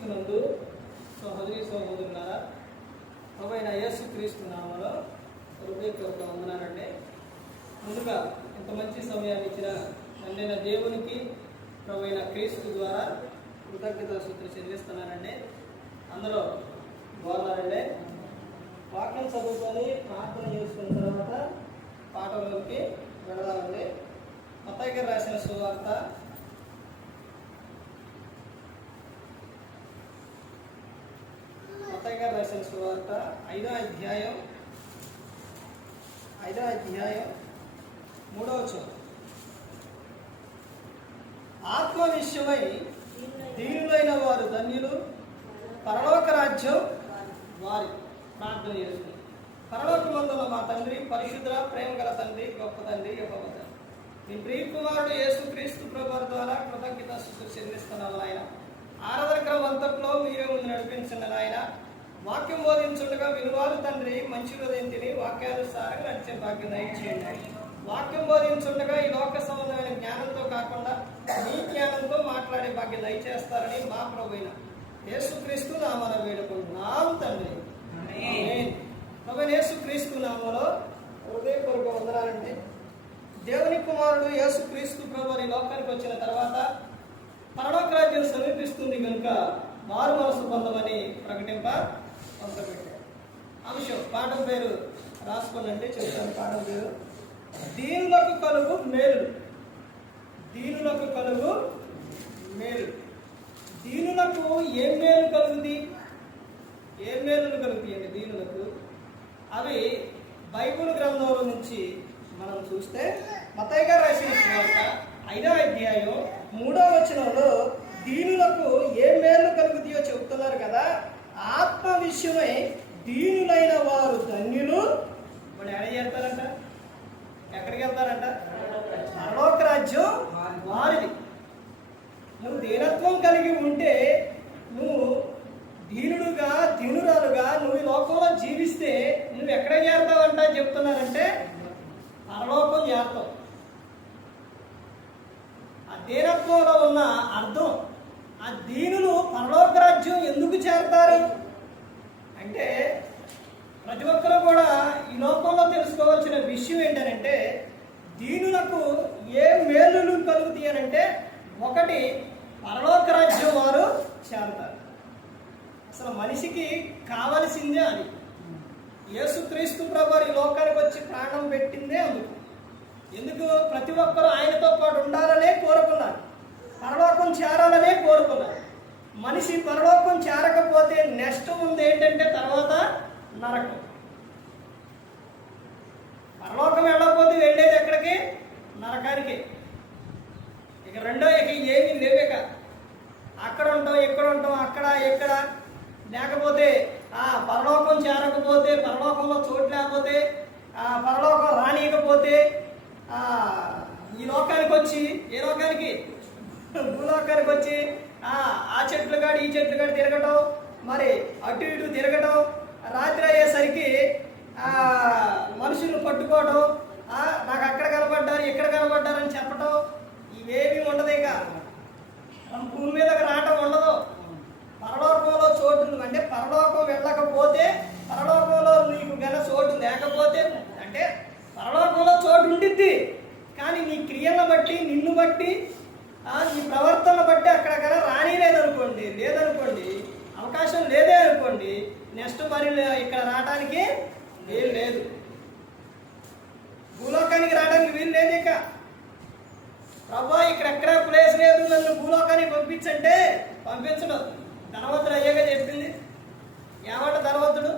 క్రీస్తునందు సహోదరి సహోదరులారా, ప్రభువైన యేసుక్రీస్తు నామములో హృదయపూర్వక వందనాలండి. ముందుగా ఇంత మంచి సమయాన్ని ఇచ్చిన తండ్రైన దేవునికి ప్రభువైన క్రీస్తు ద్వారా కృతజ్ఞతాస్తుతులు చెల్లిస్తున్నానండి. అందరూ బాగున్నారండి. వాక్యం చదువుకొని ప్రార్థన చేసుకున్న తర్వాత పాఠంలోకి వెళదామండి. మత్తయి గారు రాసిన సువార్త 5వ అధ్యాయం 3వ వచనం. ఆత్మ విషయమై దీనులైన వారు ధన్యులు, పరలోక రాజ్యం వారి. ప్రార్థన చేస్తుంది. పరలోకమందున్న మా తండ్రి, పరిశుద్ధ ప్రేమ గల తండ్రి, గొప్ప తండ్రి, యెహోవా తండ్రి, మీ ప్రియ కుమారుడు యేసుక్రీస్తు ప్రభువు ద్వారా కృతజ్ఞతాస్తుతులు చెల్లిస్తున్నాను నాయన. ఆరాధన క్రమం అంతట్లో మీరే ముందు నడిపించండి నాయన. వాక్యం బోధించుండగా విలువాలు తండ్రి మంచి హృదయం తిని వాక్యానుసారంగా నడిచే భాగ్యం దయచేయండి. వాక్యం బోధించుండగా ఈ లోక సంబంధమైన జ్ఞానంతో కాకుండా మీ జ్ఞానంతో మాట్లాడే భాగ్యం దయచేస్తారని మా ప్రభువైన యేసుక్రీస్తు నామమున వేడుకుంటున్నాం తండ్రి. ప్రభువైన యేసుక్రీస్తు నామములో హృదయపూర్వక వందనాలండి. దేవుని కుమారుడు యేసుక్రీస్తు ప్రభువు ఈ లోకానికి వచ్చిన తర్వాత పరలోక రాజ్యం సమీపిస్తుంది కనుక మారు మనసు పొందమని ప్రకటింప పంపబెట్టారు. అంశం పాఠం పేరు రాసుకోనండి, చెప్తాను. పాఠం పేరు దీనులకు కలుగు మేలు. దీనులకు కలుగు మేలు. దీనులకు ఏం మేలు కలుగుతుంది? ఏం మేలులు కలుగుతాయండి దీనులకు? అవి బైబిల్ గ్రంథంలో నుంచి మనం చూస్తే మత్తయి గారు రాసిన సువార్త 5వ అధ్యాయం 3వ వచనంలో దీనులకు ఏ మేలు కలుగుతాయో చెబుతున్నారు కదా. ఆత్మ విషయమై దీనులైన వారు ధన్యులు. వాళ్ళు ఎక్కడ చేస్తారంట? ఎక్కడికి వెళ్తారంట? పరలోక రాజ్యం వారిది. నువ్వు దీనత్వం కలిగి ఉంటే, నువ్వు దీనుడుగా దీనురాలుగా నువ్వు ఈ లోకంలో జీవిస్తే నువ్వు ఎక్కడ చేరుతావంట చెప్తున్నారంటే పరలోకం చేరుతావు. ఆ దీనత్వంలో ఉన్న అర్థం, ఆ దీనులు పరలోక రాజ్యం ఎందుకు చేరతారు అంటే, ప్రతి ఒక్కరూ కూడా ఈ లోకంలో తెలుసుకోవాల్సిన విషయం ఏంటంటే దీనులకు ఏ మేలులు కలుగుతాయి అంటే, ఒకటి పరలోక రాజ్యం వారు చేరతారు. అసలు మనిషికి కావలసిందే అది. యేసుక్రీస్తు ప్రభువు ఈ లోకానికి వచ్చి ప్రాణం పెట్టిందే అందుకు. ఎందుకు? ప్రతి ఒక్కరూ ఆయనతో పాటు ఉండాలనే కోరుకున్నారు, పరలోకం చేరాలనే కోరుకున్నారు. మనిషి పరలోకం చేరకపోతే నెక్స్ట్ ఉంది ఏంటంటే తర్వాత నరకం. పరలోకం వెళ్ళకపోతే వెళ్ళేది ఎక్కడికి? నరకానికి. ఇక ఏమీ లేవేక. అక్కడ ఉంటాం, ఇక్కడ ఉంటాం, అక్కడ ఇక్కడ. లేకపోతే పరలోకం చేరకపోతే, పరలోకంలో చోటు లేకపోతే, పరలోకం రానియకపోతే ఈ లోకానికి వచ్చి, ఏ లోకానికి? భూలోకానికి వచ్చి ఆ చెట్లు కాడి ఈ చెట్లు కాడి తిరగటం, మరి అటు ఇటు తిరగటం, రాత్రి అయ్యేసరికి మనుషులు పట్టుకోవటం, నాకు అక్కడ కనబడ్డారు ఇక్కడ కనబడ్డారు అని చెప్పటం, ఇవేమీ ఉండదు. ఇక భూమి మీదకి రావటం ఉండదు. పరలోకంలో చోటు అంటే పరలోకం వెళ్ళకపోతే, పరలోకంలో నీకు గన చోటు లేకపోతే, అంటే పరలోకంలో చోటు ఉండిద్ది కానీ నీ క్రియలను బట్టి, నిన్ను బట్టి, నీ ప్రవర్తన బట్టి అక్కడ కన్నా లేదనుకోండి, అవకాశం లేదే అనుకోండి, నెక్స్ట్ మరి ఇక్కడ రావడానికి వీలు లేదు. భూలోకానికి రావడానికి వీలు లేదు. ఇక ప్రభువా ఇక్కడ ఎక్కడ ప్లేస్ లేదు, నన్ను భూలోకానికి పంపించంటే పంపించడం. ధనవంతుడు అయ్యాక చెప్పింది. ఏమంట ధనవంతుడు?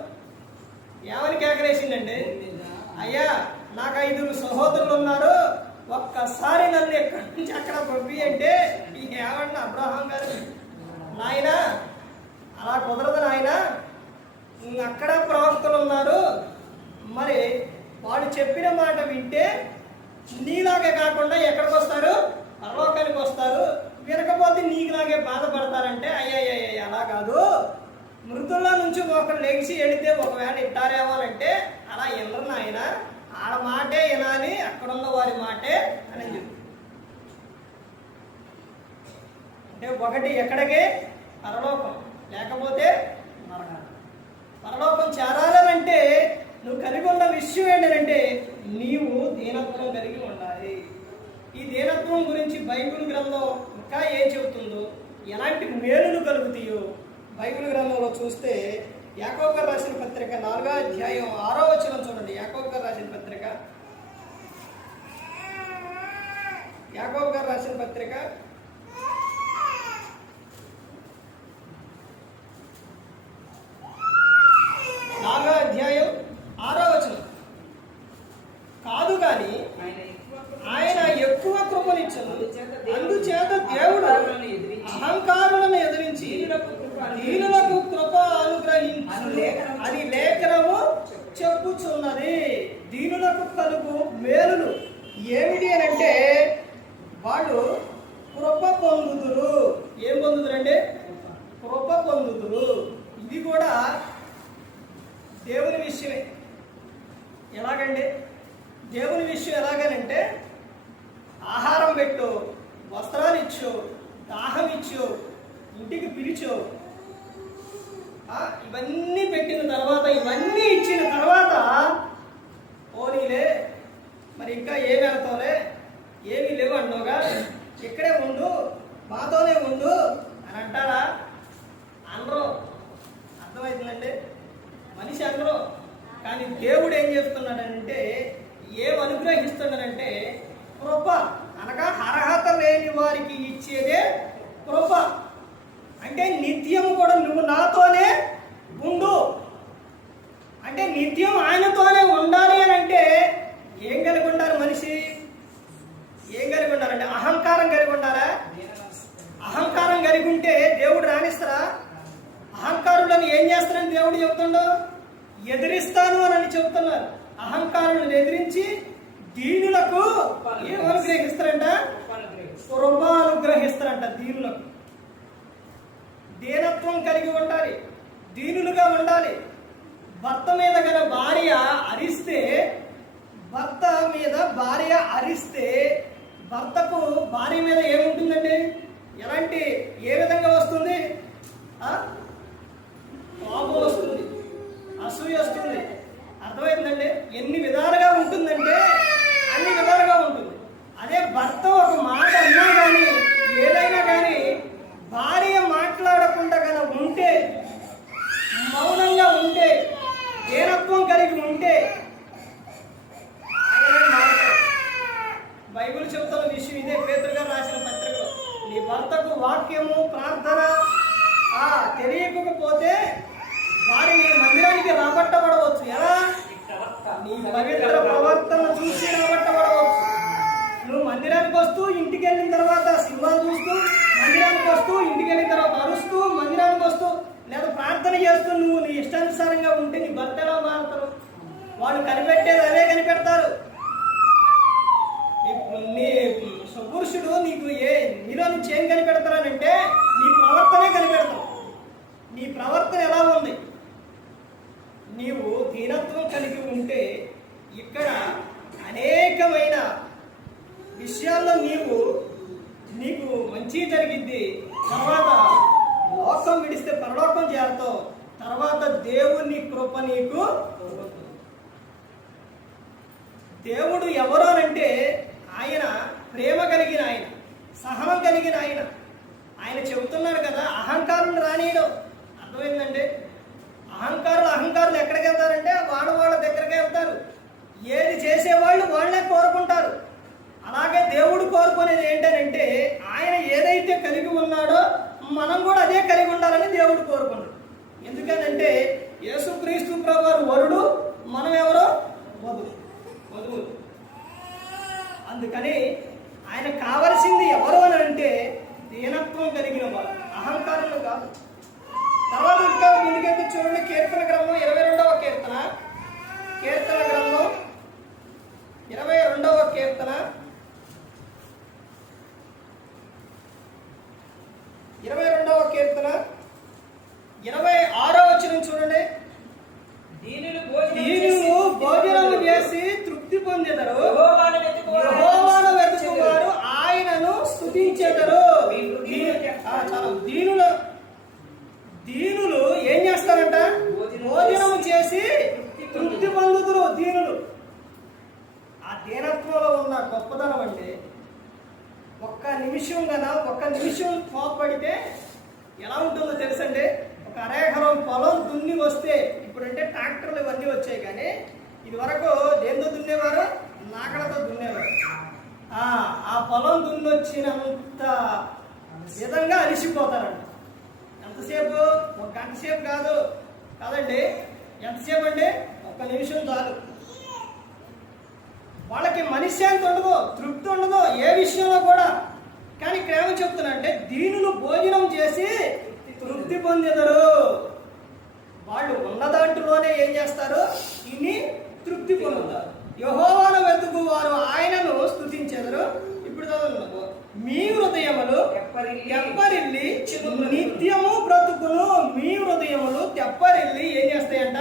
ఏమని కేకలేసిందండి? అయ్యా నాకు 5 సహోదరులు ఉన్నారు, ఒక్కసారి నన్ను ఎక్కడి నుంచి అక్కడ పంపి అంటే ఏమంట అబ్రహాం గారు, నాయన అలా కుదరదు నాయన, అక్కడ ప్రవక్తలు ఉన్నారు, మరి వాడు చెప్పిన మాట వింటే నీలాగే కాకుండా ఎక్కడికి వస్తారు? పరలోకానికి వస్తారు. వినకపోతే నీకులాగే బాధపడతారంటే, అయ్యయ్య అలా కాదు, మృతుల్లో నుంచి ఒకరు లెగిసి వెళితే ఒకవేళ ఇట్టారేవాలంటే అలా వినరు నాయన, ఆడ మాటే వినాలి, అక్కడున్న వారి మాటే అని చెప్పి. అంటే ఒకటి ఎక్కడికి? పరలోకం. లేకపోతే నరకానికి. పరలోకం చేరాలంటే నువ్వు కలిగి ఉన్న విషయం ఏంటంటే నీవు దీనత్వం కలిగి ఉండాలి. ఈ దీనత్వం గురించి బైబిల్ గ్రంథం ఇంకా ఏం చెబుతుందో, ఎలాంటి మేలులు కలుగుతాయో బైబిల్ గ్రంథంలో చూస్తే యాకోబు గారు రాసిన పత్రిక 4వ అధ్యాయం 6వ వచనం చూడండి. యాకోబు గారు రాసిన పత్రిక 4వ అధ్యాయం 6వ వచనం. కాదు కానీ ఆయన ఎక్కువ కృపనిచ్చను, అందుచేత దేవుడు అహంకారులను ఎదిరించి దీనులకు కృప అనుగ్రహించు అని లేఖనము చెప్పుచున్నది. దీనులకు కలుగు మేలులు ఏమిటి అని అంటే వాళ్ళు కృప పొందుదురు. ఏం పొందుదురంటే కృప పొందుదురు. ఇది కూడా దేవుని విషయమే. ఎలాగండి దేవుని విషయం ఎలాగనంటే ఆహారం పెట్టు, వస్త్రాలు ఇచ్చు, దాహం ఇచ్చు, ఇంటికి పిలిచు, ఇవన్నీ పెట్టిన తర్వాత, ఇవన్నీ ఇచ్చిన తర్వాత పోనీలే మరి ఇంకా ఏమి వెళ్తావులే, ఏమీ లేవు అంటున్నావుగా, ఇక్కడే ఉండు, మాతోనే ఉండు అని అంటారా? అనరు. అర్థమవుతుందండి? మనిషి అనరు. కానీ దేవుడు ఏం చేస్తున్నాడంటే, ఏం అనుగ్రహిస్తున్నాడంటే కృప, అనగా అర్హత లేని వారికి ఇచ్చేదే కృప. అంటే నిత్యం కూడా నువ్వు నాతోనే ఉండు, అంటే నిత్యం ఆయనతోనే ఉండాలి అని అంటే ఏం కలిగి ఉండాలి మనిషి? ఏం కలిగి ఉండాలంటే అహంకారం కలిగి ఉండాలా? అహంకారం కలిగి ఉంటే దేవుడు రాణిస్తారా? అహంకారులను ఏం చేస్తారని దేవుడు చెబుతుండో, ఎదిరిస్తాను అని చెబుతున్నారు. అహంకారులను ఎదిరించి దీనులకు ఏం అనుగ్రహిస్తారంట? కృప అనుగ్రహిస్తారంట. దీనులకు దీనత్వం కలిగి ఉండాలి, దీనులుగా ఉండాలి. భర్త మీద గల భార్య అరిస్తే, భర్తకు భార్య మీద ఏముంటుందండి? ఎలాంటి ఏ విధంగా వస్తుంది? కోపం వస్తుంది, అసూయ వస్తుంది. అర్థమైందండి? ఎన్ని విధాలుగా ఉంటుందంటే అన్ని విధాలుగా ఉంటుంది. అదే భర్త ఒక మాట అన్నా కానీ, ఏదైనా కానీ భార్య మాట్లాడకుండా కనుక ఉంటే, మౌనంగా ఉంటే, దీనత్వం కలిగి ఉంటే బైబిల్ చెబుతున్న విషయం ఇదే. పేతురు గారు రాసిన పత్రికలో, నీ భర్తకు వాక్యము ప్రార్థన తెలియకపోతే వారిని మందిరానికి రాబట్టబడవచ్చు. ఎలా? నీ పవిత్ర ప్రవర్తన చూసి రాబట్టబడవచ్చు. నువ్వు మందిరానికి వస్తూ ఇంటికి వెళ్ళిన తర్వాత సినిమాలు చూస్తూ, మందిరానికి వస్తూ ఇంటికి వెళ్ళిన తర్వాత అరుస్తూ, మందిరానికి వస్తూ లేదా ప్రార్థన చేస్తూ నువ్వు నీ ఇష్టానుసారంగా ఉంటే నీ భర్త ఎలా మారుతారు? వాళ్ళు కనిపెట్టేది అవే కనిపెడతారు. నీ పురుషుడు నీలో నుంచి ఏం కనిపెడతారనంటే నీ ప్రవర్తనే కనిపెడతావు. నీ ప్రవర్తన ఎలా ఉంది? నీవు దీనత్వం కలిగి ఉంటే ఇక్కడ అనేకమైన విషయాల్లో నీకు మంచి జరిగిద్ది. తర్వాత లోకం విడిస్తే పరలోకం చేరుతావు. తర్వాత దేవుని కృప నీకు. దేవుడు ఎవరు అనంటే ఆయన ప్రేమ కలిగిన ఆయన, సహనం కలిగిన ఆయన. ఆయన చెబుతున్నాడు కదా, అహంకారులు రానియడం. అర్థమైందండి? అహంకారులు ఎక్కడికి వెళ్తారంటే వాళ్ళ దగ్గరికి వెళ్తారు. ఏది చేసేవాళ్ళు వాళ్ళే కోరుకుంటారు. అలాగే దేవుడు కోరుకునేది ఏంటంటే ఆయన ఏదైతే కలిగి ఉన్నాడో మనం కూడా అదే కలిగి ఉండాలని దేవుడు కోరుకున్నాడు. ఎందుకనంటే యేసుక్రీస్తు ప్రభువారు వరుడు, మనం ఎవరో వధువు. అందుకని ఆయన కావలసింది ఎవరు అని అంటే దీనత్వం కలిగిన వారు, అహంకారులు కాదు. తర్వాత ఇంకా ముందుకైతే చూడండి, కీర్తన గ్రంథం 22వ కీర్తన, కీర్తన గ్రంథం 22వ కీర్తన 22వ కీర్తన 26వ వచనం చూడండి. దీనులు భోజనము చేసి తృప్తి పొందెదరు, యెహోవాను వెతుకువారు ఆయనను స్తుతించెదరు. ఒక్క నిమిషం కోపడితే ఎలా ఉంటుందో తెలుసండి. ఒక అరెకరం పొలం దున్ని వస్తే, ఇప్పుడంటే ట్రాక్టర్లు ఇవన్నీ వచ్చాయి, కానీ ఇది వరకు దేంతో దున్నేవారు? నాగలతో దున్నేవారు. ఆ పొలం దున్నొచ్చినంత విధంగా అలిసిపోతారంట. ఎంతసేపు? 1 గంట సేపు కాదండి. ఎంతసేపు అండి? 1 నిమిషం చాలు. వాళ్ళకి మనశ్శాంతి ఉండదు, తృప్తి ఉండదు ఏ విషయంలో కూడా. కానీ ఇక్కడ ఏమని చెప్తున్నా అంటే, దీనులు భోజనం చేసి తృప్తి పొందెదరు. వాళ్ళు ఉన్న దాంట్లోనే ఏం చేస్తారు? తిని తృప్తి పొందుతారు. యెహోవాను వెతుకు వారు ఆయనను స్తుతించెదరు. ఇప్పుడు చదువు. మీ హృదయములు తెప్పరిల్లి నిత్యము బ్రతుకును. మీ హృదయములు తెప్పరిల్లి ఏం చేస్తాయంట?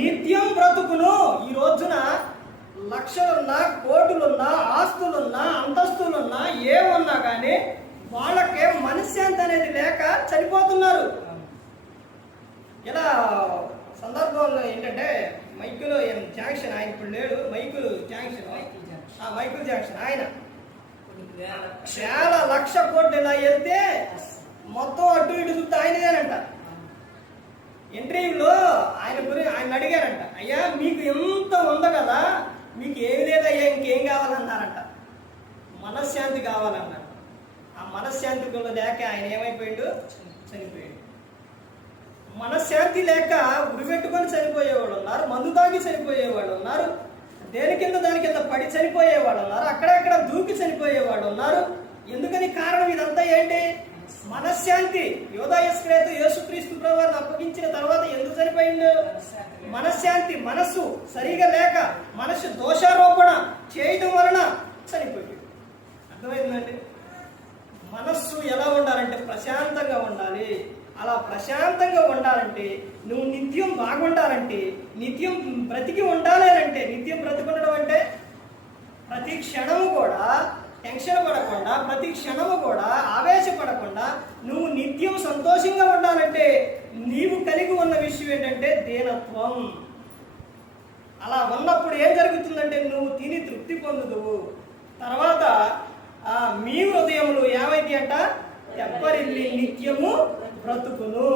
నిత్యం బ్రతుకును. ఈ రోజున లక్షలున్నా, కోటులున్నా, ఆస్తులున్నా, అంతస్తులున్నా, ఏమున్నా కానీ వాళ్ళకే మనశ్శాంతి అనేది లేక చనిపోతున్నారు. ఇలా సందర్భంలో ఏంటంటే, మైకిల్ జాక్సన్, ఆయన ఇప్పుడు లేడు, మైకిల్ జాక్సన్ ఆయన చాలా 1,00,000 కోట్లు ఇలా వెళ్తే మొత్తం అటు ఇటు చూస్తే ఆయనదేనంట. ఇంటర్వ్యూలో ఆయన అడిగారంట, అయ్యా మీకు ఎంత ఉంది కదా, మీకు ఏమి లేదయ్యా, ఇంకేం కావాలన్నారంట. మనశ్శాంతి కావాలన్నారు. ఆ మనశ్శాంతి కూడా లేక ఆయన ఏమైపోయాడు? చనిపోయాడు. మనశ్శాంతి లేక ఉరిపెట్టుకొని చనిపోయేవాళ్ళు ఉన్నారు, మందు తాగి చనిపోయేవాళ్ళు ఉన్నారు, దాని కింద పడి చనిపోయేవాళ్ళు ఉన్నారు, అక్కడక్కడ దూకి చనిపోయేవాళ్ళు ఉన్నారు. ఎందుకని? కారణం ఇదంతా ఏంటి? మనశ్శాంతి. యోధా ఇస్కరియోతు యేసుక్రీస్తు ప్రభువుని అప్పగించిన తర్వాత ఎందుకు చనిపోయిండు? మనశ్శాంతి. మనస్సు సరిగా లేక, మనస్సు దోషారోపణ చేయడం వలన చనిపోయింది. అర్థమైందండి? మనస్సు ఎలా ఉండాలంటే ప్రశాంతంగా ఉండాలి. అలా ప్రశాంతంగా ఉండాలంటే, నువ్వు నిత్యం బాగుండాలంటే, నిత్యం బ్రతికి ఉండాలి అంటే, నిత్యం బ్రతికుండడం అంటే ప్రతి క్షణము కూడా టెన్షన్ పడకుండా, ప్రతి క్షణము కూడా ఆవేశపడకుండా నువ్వు నిత్యం సంతోషంగా ఉండాలంటే నీవు కలిగి ఉన్న విషయం ఏంటంటే దీనత్వం. అలా ఉన్నప్పుడు ఏం జరుగుతుందంటే, నువ్వు తిని తృప్తి పొందుదువు. తర్వాత మీ హృదయములు ఏమైంది అంట? తెప్పరిల్లి నిత్యము బ్రతుకును.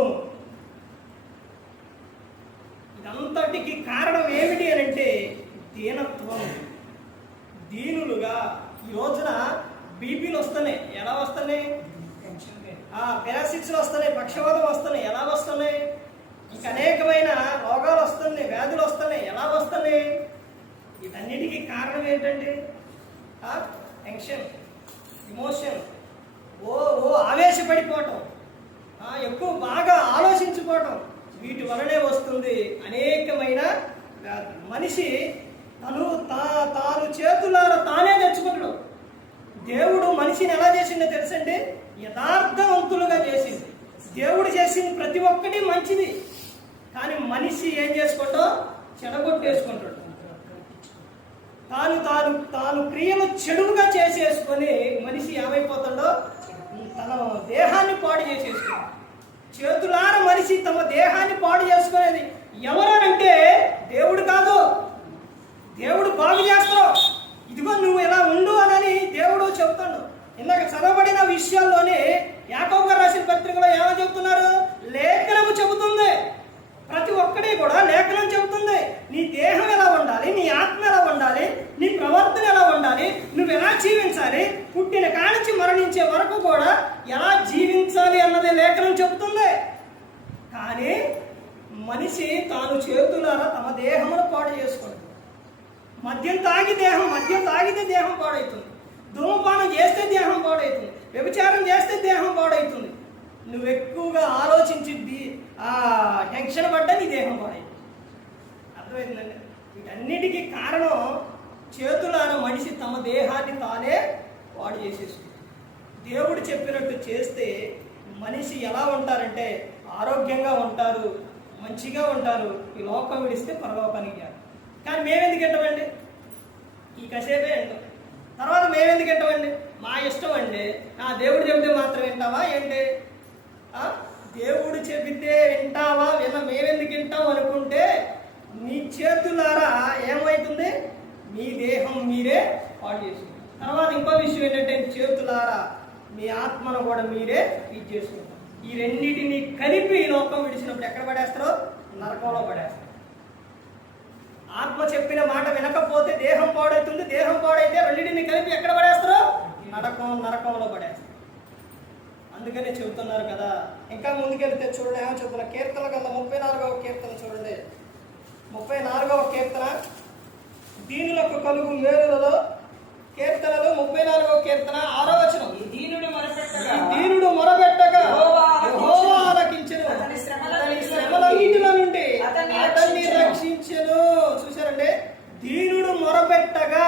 ఇదంతటికి కారణం ఏమిటి అని అంటే దీనత్వం. దీనులుగా. ఈ రోజున బీపీలు వస్తున్నాయి. ఎలా వస్తున్నాయి? పెరాసిక్స్లు వస్తున్నాయి, పక్షవాతం వస్తున్నాయి. ఎలా వస్తున్నాయి? ఇంకా అనేకమైన రోగాలు వస్తున్నాయి, వ్యాధులు వస్తున్నాయి. ఎలా వస్తున్నాయి? ఇదన్నిటికీ కారణం ఏంటండి? టెన్షన్, ఎమోషన్, ఆవేశపడిపోవటం, ఎక్కువ బాగా ఆలోచించుకోవటం, వీటి వలనే వస్తుంది అనేకమైన వ్యాధులు. మనిషి తాను చేతులారా తానే తెచ్చుకుంటాడు. దేవుడు మనిషిని ఎలా చేసిందో తెలుసండి? యథార్థవంతులుగా చేసింది. దేవుడు చేసింది ప్రతి ఒక్కటి మంచిది, కానీ మనిషి ఏం చేసుకుంటో చెడగొట్టేసుకుంటాడు. తాను క్రియలు చెడువుగా చేసేసుకొని మనిషి ఏమైపోతాడో తన దేహాన్ని పాడు చేసేసుకున్నాడు. చేతులార మనిషి తమ దేహాన్ని పాడు చేసుకునేది ఎవరనంటే దేవుడు కాదు. దేవుడు బాగు చేస్తావు, ఇదిగో నువ్వు ఎలా ఉండు అని దేవుడు చెప్తాడు. ఇందాక చదవబడిన విషయాల్లోనే యాకోబు గారు రాసిన పత్రికలో ఏమని చెబుతున్నారు? లేఖనము చెబుతుంది. ప్రతి ఒక్కటి కూడా లేఖనం చెబుతుంది. నీ దేహం ఎలా ఉండాలి, నీ ఆత్మ ఎలా ఉండాలి, నీ ప్రవర్తన ఎలా ఉండాలి, నువ్వు ఎలా జీవించాలి, పుట్టిన కానించి మరణించే వరకు కూడా ఎలా జీవించాలి అన్నది లేఖనం చెబుతుంది. కానీ మనిషి తాను చేతులారా తమ దేహమును పాడు చేసుకుంటుంది. మద్యం తాగితే దేహం పాడవుతుంది, ధూమపానం చేస్తే దేహం పాడవుతుంది, వ్యభిచారం చేస్తే దేహం పాడవుతుంది. నువ్వు ఎక్కువగా ఆలోచించి టెన్షన్ పడ్డా నీ దేహం పాడవుతుంది. అర్థమవుతుందండి? వీటన్నిటికీ కారణం చేతులారా మనిషి తమ దేహాన్ని తానే పాడు చేసేసుకుంది. దేవుడు చెప్పినట్టు చేస్తే మనిషి ఎలా ఉంటారంటే ఆరోగ్యంగా ఉంటారు, మంచిగా ఉంటారు. ఈ లోకం విడిస్తే పరలోకానికి చేయాలి. కానీ మేమెందుకు వింటామండి? ఈ కసేపే వింటాం, తర్వాత మేమెందుకు వింటామండి? మా ఇష్టం అండి. దేవుడు చెబితే మాత్రం వింటావా ఏంటి? దేవుడు చెబితే వింటావా? మేమెందుకు వింటాం అనుకుంటే నీ చేతులారా ఏమవుతుంది? మీ దేహం మీరే పాడు చేసుకుంటారు. తర్వాత ఇంకో విషయం ఏంటంటే, చేతులారా మీ ఆత్మను కూడా మీరే ఇది చేసుకుంటారు. ఈ రెండింటిని కలిపి ఈ లోకం విడిచినప్పుడు ఎక్కడ పడేస్తారో? నరకంలో పడేస్తారు. ఆత్మ చెప్పిన మాట వినకపోతే దేహం పాడవుతుంది, దేహం పాడైతే రెండింటిని కలిపి ఎక్కడ పడేస్తారో? నరకంలో పడేస్తారు. అందుకనే చెబుతున్నారు కదా. ఇంకా ముందుకెళ్తే చూడండి ఏమో చెబుతున్నా. కీర్తన కల్లా 34వ కీర్తన చూడండి. 34వ కీర్తన, దీనులకు కలుగు మేలులలో కీర్తనలు 34వ కీర్తన 6వ వచనం. దీనుడు మొరపెట్టగా యెహోవా ఆలకించెను, అతని శ్రమలన్నిటిలో నుండి అతన్ని రక్షించెను. చూశారండి, దీనుడు మొరపెట్టగా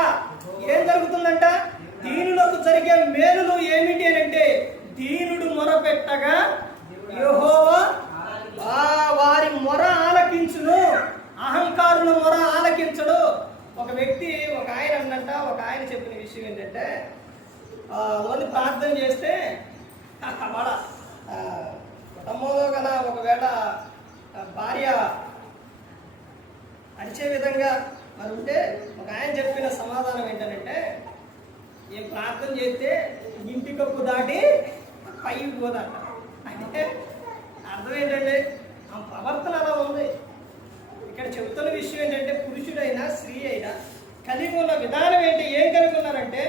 ఏం జరుగుతుందంట? దీనులకు జరిగే మేలులు ఏమిటి అని అంటే, దీనుడు మొరపెట్టగా యెహోవా వారి మొర ఆలకించును. అహంకారుల మొర ఆలకించడు. ఒక వ్యక్తి, ఒక ఆయన చెప్పిన విషయం ఏంటంటే, మంది ప్రార్థన చేస్తే వాళ్ళ కుటుంబంలో కన్నా ఒకవేళ భార్య అరిచే విధంగా మరి ఉంటే, ఒక ఆయన చెప్పిన సమాధానం ఏంటంటే, ఏం ప్రార్థన చేస్తే ఇంటి కప్పు దాటి పైకి పోదంట. అంటే అర్థం ఏంటంటే, ఆ ప్రవర్తన అలా ఉంది. ఇక్కడ చెబుతున్న విషయం ఏంటంటే, పురుషుడైనా స్త్రీ అయినా కలిగి ఉన్న విధానం ఏంటి? ఏం కలిగి ఉన్నారంటే,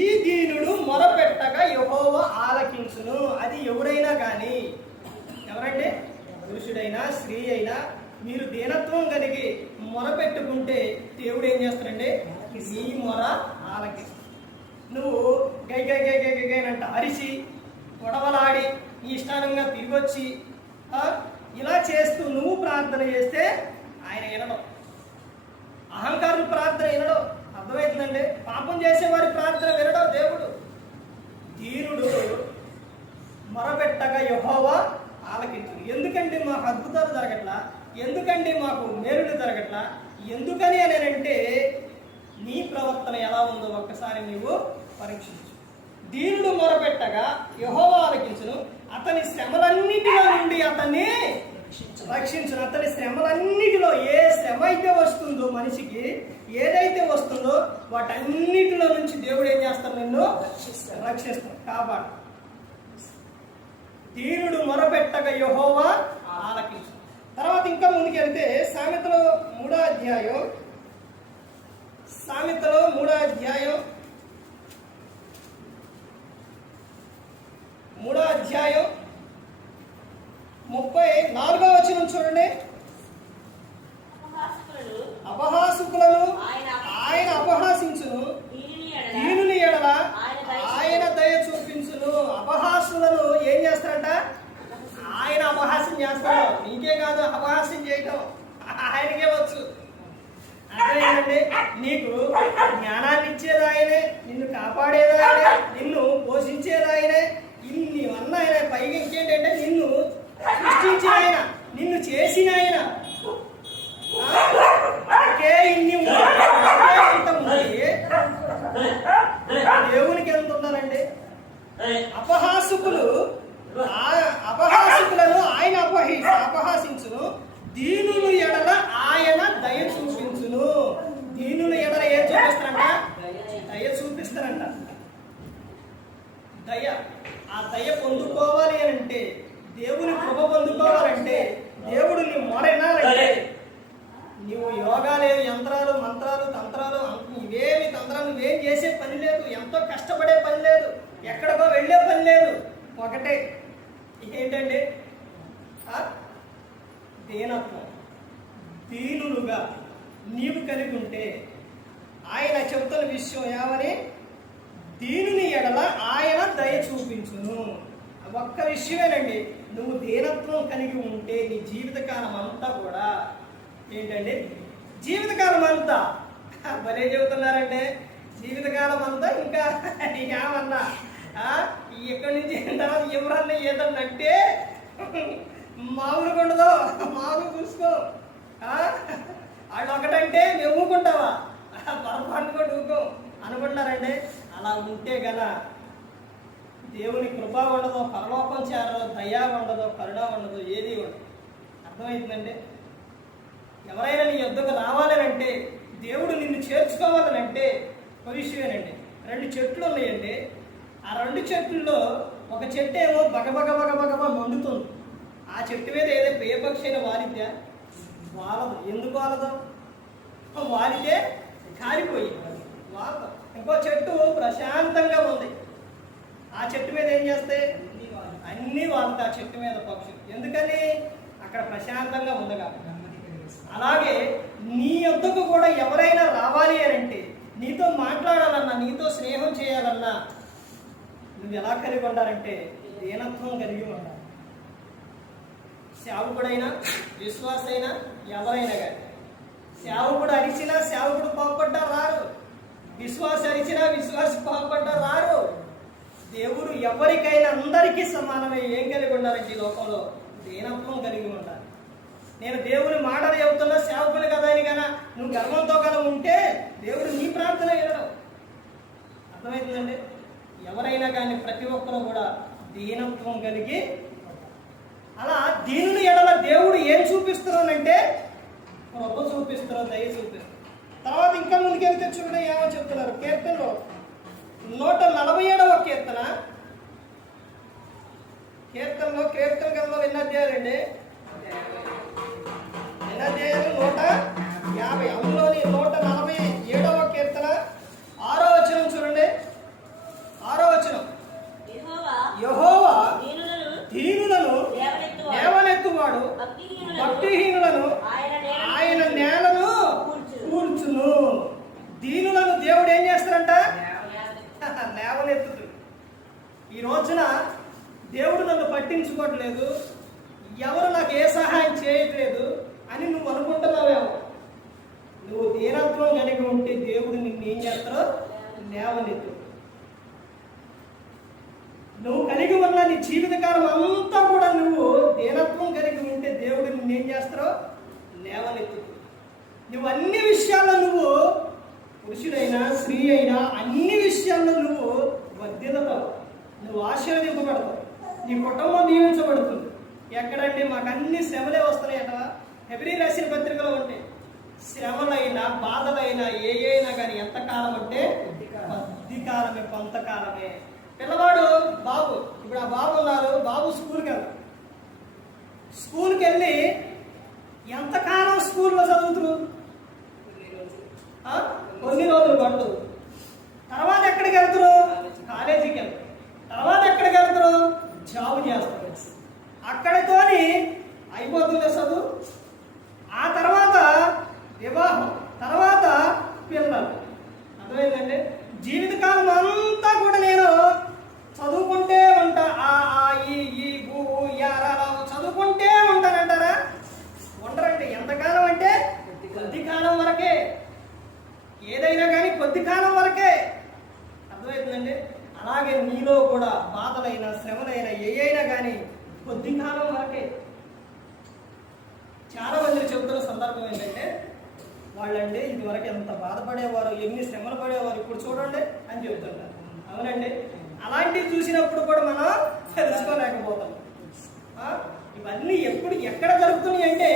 ఈ దీనుడు మొరపెట్టగా యెహోవా ఆలకించును. అది ఎవరైనా కానీ, ఎవరంటే పురుషుడైనా స్త్రీ అయినా మీరు దీనత్వం కలిగి మొరపెట్టుకుంటే దేవుడు ఏం చేస్తాడంటే, ఈ మొర ఆలకిస్తాడు. నువ్వు గై గై గై గై గై అంట అరిచి గొడవలాడి నీ ఇష్టానంగా తిరిగొచ్చి ఇలా చేస్తూ నువ్వు ప్రార్థన చేస్తే ఆయన వినడం. అహంకారులు ప్రార్థన వినడం. అర్థమవుతుందండి? పాపం చేసేవారి ప్రార్థన వినడం దేవుడు. దీనుడు మొరపెట్టగా యెహోవా ఆలకించును. ఎందుకండి మాకు అద్భుతాలు జరగట్లా? ఎందుకండి మాకు మేలులు జరగట్లా? ఎందుకని అని అంటే, నీ ప్రవర్తన ఎలా ఉందో ఒక్కసారి నీవు పరీక్షించు. దీనుడు మొరపెట్టగా యెహోవా ఆలకించును, అతని శ్రమలన్నిటిలో నుండి అతన్ని రక్షించును. అతని శ్రమలన్నిటిలో ఏ శ్రమ అయితే వస్తుందో మనిషికి, ఏదైతే వస్తుందో వాటన్నిటిలో నుంచి దేవుడు ఏం చేస్తాడు? నిన్ను రక్షిస్తాడు. కాబట్టి దీనుడు మొరపెట్టగా యెహోవా ఆలకించును. తర్వాత ఇంకా ముందుకెళ్తే సామెతలో 3వ అధ్యాయం 34వ వచనం చూడండి. అపహాసుకులను ఆయన అపహాసించును, దీనుని ఎడల ఆయన దయ చూపించును. అపహాసులను ఏం చేస్తారంట? ఆయన అపహాస్యం చేస్తాడు. నీకే కాదు అపహాస్యం చేయటం, ఆయనకే వచ్చు. అంటే ఏంటంటే, నీకు జ్ఞానాన్ని ఇచ్చేది ఆయనే, నిన్ను కాపాడేది ఆయనే, నిన్ను పోషించేది ఆయనే, ఇన్ని అన్న ఆయన. పైగా ఇంకేంటంటే, నిన్ను సృష్టించిన ఆయన, నిన్ను చేసిన ఆయన. ఇన్ని ఇంత ఉంది, దేవునికి ఎంత ఉండాలండి? అపహాసుకులను ఆయన అపహాసించును, దీనులు ఎడల ఆయన దయ చూపించును. దీనుల ఎడల ఏం చూపిస్తారంట? దయ చూపిస్తారంట. దయ. ఆ దయ పొందుకోవాలి అని అంటే, దేవుని కృప పొందుకోవాలంటే, దేవుడు నీ మొరనాలంటే, నువ్వు యోగాలు, యంత్రాలు, మంత్రాలు, తంత్రాలు, ఇవేమి తంత్రాలు నువ్వేం చేసే పని లేదు, ఎంతో కష్టపడే పని లేదు, ఎక్కడికో వెళ్ళే పని లేదు. ఒకటే ఏంటంటే దీనత్వం. దీనులుగా నీవు కలిగి ఉంటే ఆయన చెబుతున్న విషయం ఏమని? దీనుని ఎడల ఆయన దయ చూపించును. ఒక్క విషయమేనండి, నువ్వు దీనత్వం కలిగి ఉంటే నీ జీవితకాలం అంతా కూడా ఏంటంటే, జీవితకాలం అంతా భలే చెబుతున్నారంటే, జీవితకాలం అంతా ఇంకా ఏమన్నా ఇక్కడి నుంచి తర్వాత ఎవరన్నా ఏదన్నంటే మామూలుగా ఉండదు, మామూలు చూసుకో. వాళ్ళు ఒకటంటే మేము ఊరుకుంటావా? పొరపాటు కూడా ఊరుకో అనుకుంటున్నారండి. అలా ఉంటే గల దేవుని కృప ఉండదు, పరలోకం చేరదు, దయ ఉండదు, కరుణ ఉండదు, ఏది ఉండదు. అర్థమవుతుందండి? ఎవరైనా నీ యొద్దకు రావాలనంటే, దేవుడు నిన్ను చేర్చుకోవాలనంటే ఒక విషయమేనండి, 2 చెట్లు ఉన్నాయండి. ఆ 2 చెట్లలో ఒక చెట్టు ఏమో బగబగ బగబగ మండుతుంది. ఆ చెట్టు మీద ఏ పక్షి అయినా వాలిద్దా? వాలదు. ఎందుకు వాలదు? వాలితే కాలిపోయి వాలదు. ఇంకో చెట్టు ప్రశాంతంగా ఉంది. ఆ చెట్టు మీద ఏం చేస్తాయి? అన్నీ వాలుతాయి ఆ చెట్టు మీద పక్షులు. ఎందుకని? అక్కడ ప్రశాంతంగా ఉంది కాబట్టి. అలాగే నీ యొద్దకు కూడా ఎవరైనా రావాలి అని అంటే, నీతో మాట్లాడాలన్నా, నీతో స్నేహం చేయాలన్నా నువ్వు ఎలా కలిగి ఉండాలంటే దీనత్వం కలిగి ఉండాలి. సేవకుడైనా విశ్వాసైనా ఎవరైనా కానీ, సేవకుడు అరిచినా సేవకుడు కోపడ్డా రారు, విశ్వాస అరిచినా విశ్వాసి కోపడ్డా రారు. దేవుడు ఎవరికైనా అందరికీ సమానమే. ఏం కలిగి ఉండాలంటే ఈ లోకంలో దీనత్వం కలిగి ఉండాలి. నేను దేవుని మాటలు చెబుతున్నా సేవకులు కదా అని కన్నా నువ్వు గర్వంతో కదా ఉంటే దేవుడు నీ ప్రార్థన వినడం. అర్థమవుతుందండి? ఎవరైనా కానీ ప్రతి ఒక్కరూ కూడా దీనత్వం కలిగి, అలా దీనుని ఎడల దేవుడు ఏం చూపిస్తున్నానంటే కృప చూపిస్తున్నారు, దయ చూపిస్తున్నారు. తర్వాత ఇంకా ముందుకెళ్తే చూడండి ఏమో చెప్తున్నారు. కీర్తనలో 147వ కీర్తన, కీర్తన గ్రంథంలో ఎన్ని అధ్యాయాలండి? ఎన్ని అధ్యాయాలు? 150. అందులోని 147వ కీర్తన 6వ వచనం చూడండి. 6వ వచనం, యెహోవా దీనులను లేవనెత్తువాడు, భక్తిహీనులను ఆయన నేలను కూల్చును. దీనులను దేవుడు ఏం చేస్తారంట? లేవనెత్తుడు. ఈ రోజున దేవుడు నన్ను పట్టించుకోవట్లేదు, ఎవరు నాకు ఏ సహాయం చేయట్లేదు అని నువ్వు అనుకుంటున్నావేమో. నువ్వు దీనత్వం కలిగి ఉంటే దేవుడు నిన్ను ఏం చేస్తారో? లేవనెత్తు. నువ్వు కలిగి ఉన్న నీ జీవితకాలం అంతా కూడా నువ్వు దీనత్వం కలిగి ఉంటే దేవుడు నిన్నేం చేస్తారో? లేవనెత్తు. నువ్వు అన్ని విషయాల్లో నువ్వు పురుషుడైనా స్త్రీ అయినా అన్ని విషయాల్లో నువ్వు వర్ధిల్లుతావు, నువ్వు ఆశీర్వదింపబడతావు, నీ కుటుంబం దీవించబడుతుంది. ఎక్కడంటే మాకు అన్ని శ్రమలే వస్తున్నాయి అట. హెబ్రీ రాసిన పత్రికలో ఉంటాయి. శ్రమలైనా బాధలైనా అయినా కానీ ఎంతకాలం అంటే కొద్ది కాలమే, కొంతకాలమే. పిల్లవాడు బాబు, ఇప్పుడు ఆ బాబు ఉన్నారు, బాబు స్కూల్కి వెళ్ళి ఎంతకాలం స్కూల్లో చదువుతురు? కొన్ని రోజులు పడుతు. తర్వాత ఎక్కడికి వెళ్తారు? కాలేజీకి వెళ్తారు. తర్వాత ఎక్కడికి వెళ్తారు? జాబ్ చేస్తారు. అక్కడితోని అయిపోతుంది చదువు. ఆ తర్వాత వివాహం, తర్వాత పిల్లలు. అర్థమైందండి? జీవితకాలం అంతా కూడా నేను చదువుకుంటే ఉంటా, ఈ ఊ చదువుకుంటే ఉంటానంటారా? ఉండరండి. ఎంతకాలం అంటే కొద్ది కాలం వరకే. ఏదైనా కానీ కొద్ది కాలం వరకే. అర్థమవుతుందండి? అలాగే నీలో కూడా బాధలైనా శ్రమలైనా అయినా కానీ కొద్ది కాలం వరకే. చాలా మంది చెబుతున్న సందర్భం ఏంటంటే, వాళ్ళండి ఇదివరకు ఎంత బాధపడేవారు, ఎన్ని శ్రమలు పడేవారు, ఇప్పుడు చూడండి అని చెబుతుంటారు. అవునండి? అలాంటివి చూసినప్పుడు కూడా మనం తెలుసుకోలేకపోతాం. ఇవన్నీ ఎక్కడ జరుగుతున్నాయి అంటే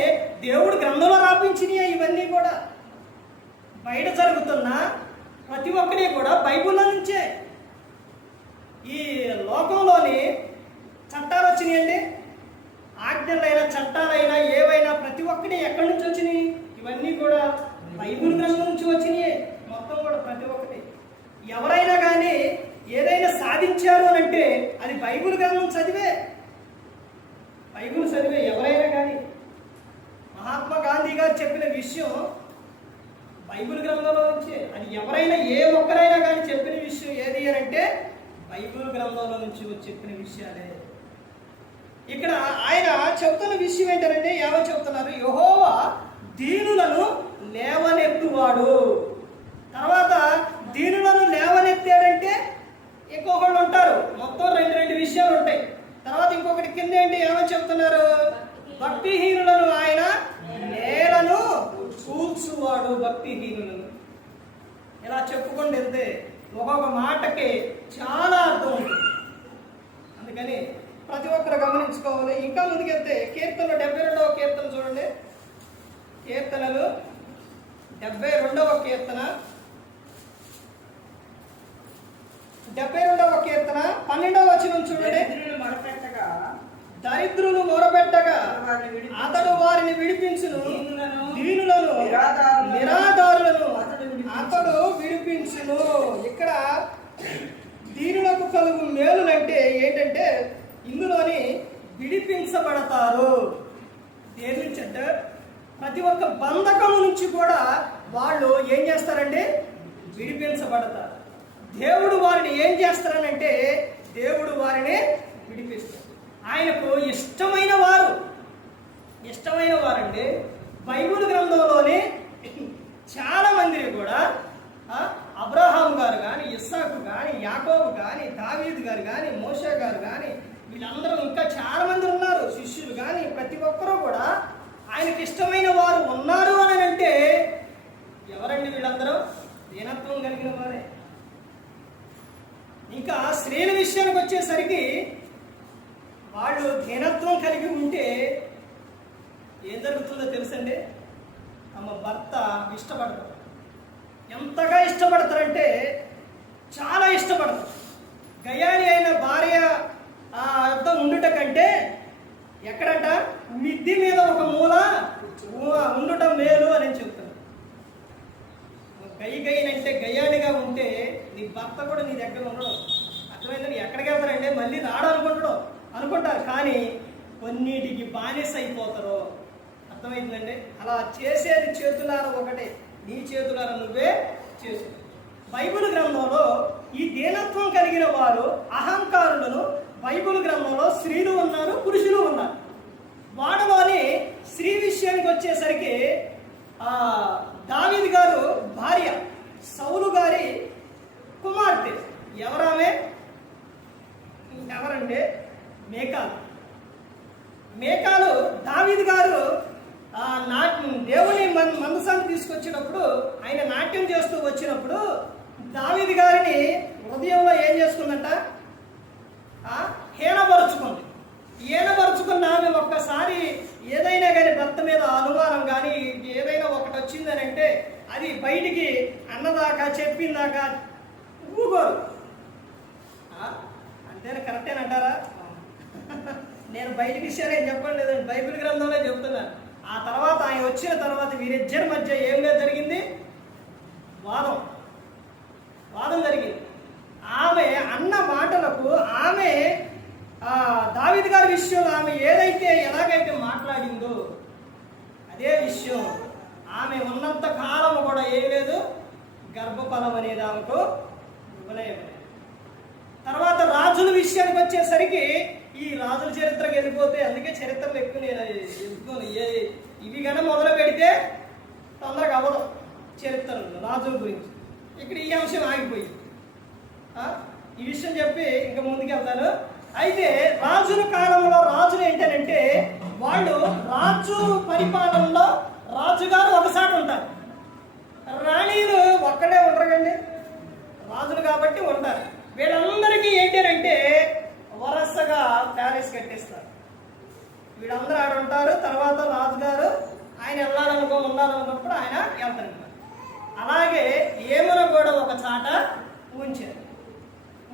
దేవుడు గ్రంథంలో రాపించినాయి. ఇవన్నీ కూడా బయట జరుగుతున్న ప్రతి ఒక్కరి కూడా బైబిల్లో నుంచే. ఈ లోకంలోని చట్టాలు వచ్చినాయండి, ఆజ్ఞలైనా చట్టాలైనా ఏవైనా ప్రతి ఒక్కటి ఎక్కడి నుంచి వచ్చినాయి? ఇవన్నీ కూడా బైబిల్ గ్రంథం నుంచి వచ్చినాయి. మొత్తం కూడా ప్రతి ఒక్కటి. ఎవరైనా కానీ ఏదైనా సాధించారు అని అంటే అది బైబిల్ గ్రంథం చదివే. బైబిల్ చదివే ఎవరైనా కానీ. మహాత్మా గాంధీ గారు చెప్పిన విషయం బైబిల్ గ్రంథంలో వచ్చే. అది ఎవరైనా ఏ ఒక్కరైనా కానీ చెప్పిన విషయం ఏది అని అంటే బైబిల్ గ్రంథంలో నుంచి చెప్పిన విషయాలే. ఇక్కడ ఆయన చెప్తున్న విషయం ఏంటంటే ఏమో చెప్తున్నారు? యెహోవా దీనులను లేవనెత్తువాడు. తర్వాత దీనులను లేవనెత్తాడంటే ఇంకొకళ్ళు ఉంటారు. మొత్తం రెండు విషయాలు ఉంటాయి. తర్వాత ఇంకొకటి కింద ఏంటి ఏమో చెప్తున్నారు? భక్తిహీనులను ఆయన నేలను కూల్చువాడు. భక్తిహీనులను ఇలా చెప్పుకొని వెళ్తే ఒక్కొక్క మాటకి చాలా అర్థం ఉంటుంది. అందుకని ప్రతి ఒక్కరు గమనించుకోవాలి. ఇంకా ముందుకెళ్తే కీర్తనలు 72వ కీర్తన చూడండి. కీర్తనలు 72వ కీర్తన 72వ కీర్తన 12వ వచనం చూడండి. దరిద్రులు మొరపెట్టగా అతడు వారిని విడిపించును, దీనులను నిరాధారులను అతడు విడిపించును. ఇక్కడ దీనులకు కలుగు మేలులంటే ఏంటంటే ఇందులోని విడిపించబడతారు. దేని నుంచి అంటే ప్రతి ఒక్క బంధకం నుంచి కూడా వాళ్ళు ఏం చేస్తారంటే విడిపించబడతారు. దేవుడు వారిని ఏం చేస్తారనంటే దేవుడు వారిని విడిపిస్తారు. ఆయనకు ఇష్టమైన వారండి. బైబిల్ గ్రంథంలోనే చాలా మందిని కూడా అబ్రహాం గారు కానీ, ఇస్సాకు కానీ, యాకోబు కానీ, దావీదు గారు కానీ, మోషే గారు కానీ, వీళ్ళందరూ ఇంకా చాలా మంది ఉన్నారు శిష్యులు కానీ, ప్రతి ఒక్కరూ కూడా ఆయనకి ఇష్టమైన వారు ఉన్నారు అని అంటే ఎవరండి వీళ్ళందరూ? దీనత్వం కలిగిన వారే. ఇంకా స్త్రీల విషయానికి వచ్చేసరికి వాళ్ళు దీనత్వం కలిగి ఉంటే ఏం జరుగుతుందో తెలుసండి. తమ భర్త ఇష్టపడతారు. ఎంతగా ఇష్టపడతారంటే చాలా ఇష్టపడతారు. గయాళి అయిన భార్య అర్థం ఉండుట కంటే ఎక్కడంట మిద్ది మీద ఒక మూల ఉండటం మేలు అని చెప్తారు. గైనంటే గయ్యాడిగా ఉంటే నీ భర్త కూడా నీ దగ్గర ఉండడం. అర్థమైందని ఎక్కడికి వెళ్తారంటే మళ్ళీ అనుకుంటారు కానీ కొన్నిటికి బానిస అయిపోతారు. అర్థమైందండి. అలా చేసేది చేతులార ఒకటే, నీ చేతులార నువ్వే చేసు. బైబిల్ గ్రంథంలో ఈ దీనత్వం కలిగిన వారు అహంకారులను బైబిల్ గ్రంథంలో స్త్రీలు ఉన్నారు, పురుషులు ఉన్నారు. వాడలోని స్త్రీ విషయానికి వచ్చేసరికి దావీదు గారు భార్య సౌలు గారి కుమార్తె. ఎవరంటే మేకాలు దావీదు గారు దేవుని మందసాన్ని తీసుకొచ్చినప్పుడు ఆయన నాట్యం చేస్తూ వచ్చినప్పుడు దావీదు గారిని హృదయంలో ఏం చేసుకుందంట? హీనపరుచుకున్న ఆమె ఒక్కసారి ఏదైనా కానీ భర్త మీద అనుమానం కానీ ఏదైనా ఒకటి వచ్చిందని అంటే అది బయటికి అన్నదాకా చెప్పిందాకా ఊగోరు. అంతేనా? కరెక్టేనంటారా? నేను బయట విషయాలు ఏం చెప్పడం లేదండి, బైబిల్ గ్రంథంలో చెప్తున్నాను. ఆ తర్వాత ఆయన వచ్చిన తర్వాత వీరిద్దరి మధ్య ఏంగా జరిగింది? వాదం జరిగింది. ఆమె అన్న మాటలకు ఆమె దావీదు గారి విషయంలో ఆమె ఎలాగైతే మాట్లాడిందో అదే విషయం ఆమె ఉన్నంత కాలం కూడా ఏం లేదు, గర్భఫలం అనేది ఆమెకు ఇవ్వలేదు. తర్వాత రాజుల విషయానికి వచ్చేసరికి ఈ రాజుల చరిత్రకి వెళ్ళిపోతే, అందుకే చరిత్రలు ఎక్కువ నేను ఎందుకోను. ఇవి కన్నా మొదలు పెడితే తొందరగా అవ్వదు చరిత్రలు రాజుల గురించి. ఇక్కడ ఈ అంశం ఆగిపోయింది. ఈ విషయం చెప్పి ఇంకా ముందుకెళ్తాను. అయితే రాజుల కాలంలో రాజులు ఏంటంటే వాళ్ళు రాజు పరిపాలనలో రాజుగారు ఒకసారి ఉంటారు, రాణీలు ఒక్కడే ఉండరండి. రాజులు కాబట్టి ఉంటారు. వీళ్ళందరికీ ఏంటంటే వరసగా ప్యాలెస్ కట్టేస్తారు. వీళ్ళందరూ ఆడ ఉంటారు. తర్వాత రాజుగారు ఆయన ఉండాలనుకున్నప్పుడు ఆయన వెళ్తారు. అలాగే ఏమన కూడా ఒక చాట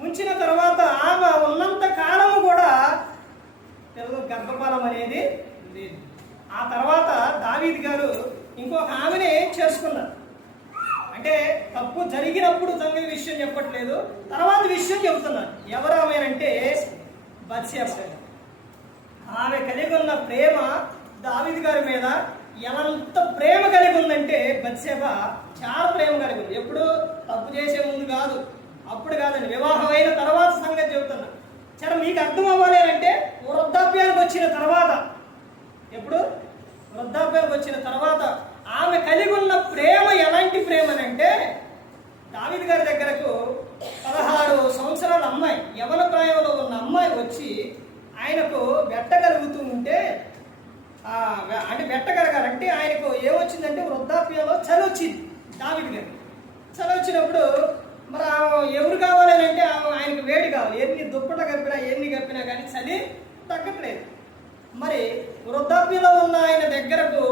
ఉంచిన తర్వాత ఆమె ఉన్నంత కాలము కూడా తెలుగు గర్భఫలం అనేది లేదు. ఆ తర్వాత దావీదు గారు ఇంకొక ఆమెని చేసుకున్నారు. అంటే తప్పు జరిగినప్పుడు జరిగిన విషయం చెప్పట్లేదు, తర్వాత విషయం చెబుతున్నారు. ఎవరు ఆమె అంటే బత్షెబ. ఆమె కలిగి ఉన్న ప్రేమ దావీదు గారి మీద ఎంత ప్రేమ కలిగి ఉందంటే బత్షెబ చాలా ప్రేమ కలిగి ఉంది. ఎప్పుడు తప్పు చేసే ముందు కాదు, అప్పుడు కాదండి, వివాహం అయిన తర్వాత సంగతి చెబుతున్నా. సరే మీకు అర్థం అవ్వాలి అంటే వృద్ధాప్యానికి వచ్చిన తర్వాత, ఎప్పుడు వృద్ధాప్యానికి వచ్చిన తర్వాత ఆమె కలిగి ఉన్న ప్రేమ ఎలాంటి ప్రేమనంటే దావీదు గారి దగ్గరకు 16 సంవత్సరాల అమ్మాయి, యవన ప్రాయంలో ఉన్న అమ్మాయి వచ్చి ఆయనకు వెట్టగలుగుతూ ఉంటే, అంటే వెట్టగలగాలంటే ఆయనకు ఏమొచ్చిందంటే వృద్ధాప్యంలో చలి వచ్చింది. దావీదు గారికి చలి వచ్చినప్పుడు మరి ఎవరు కావాలి అంటే ఆయనకు వేడి కావాలి. ఎన్ని దుప్పట కప్పినా ఎన్ని కప్పినా కానీ చలి తగ్గట్లేదు. మరి వృద్ధాప్యంలో ఉన్న ఆయన దగ్గరకు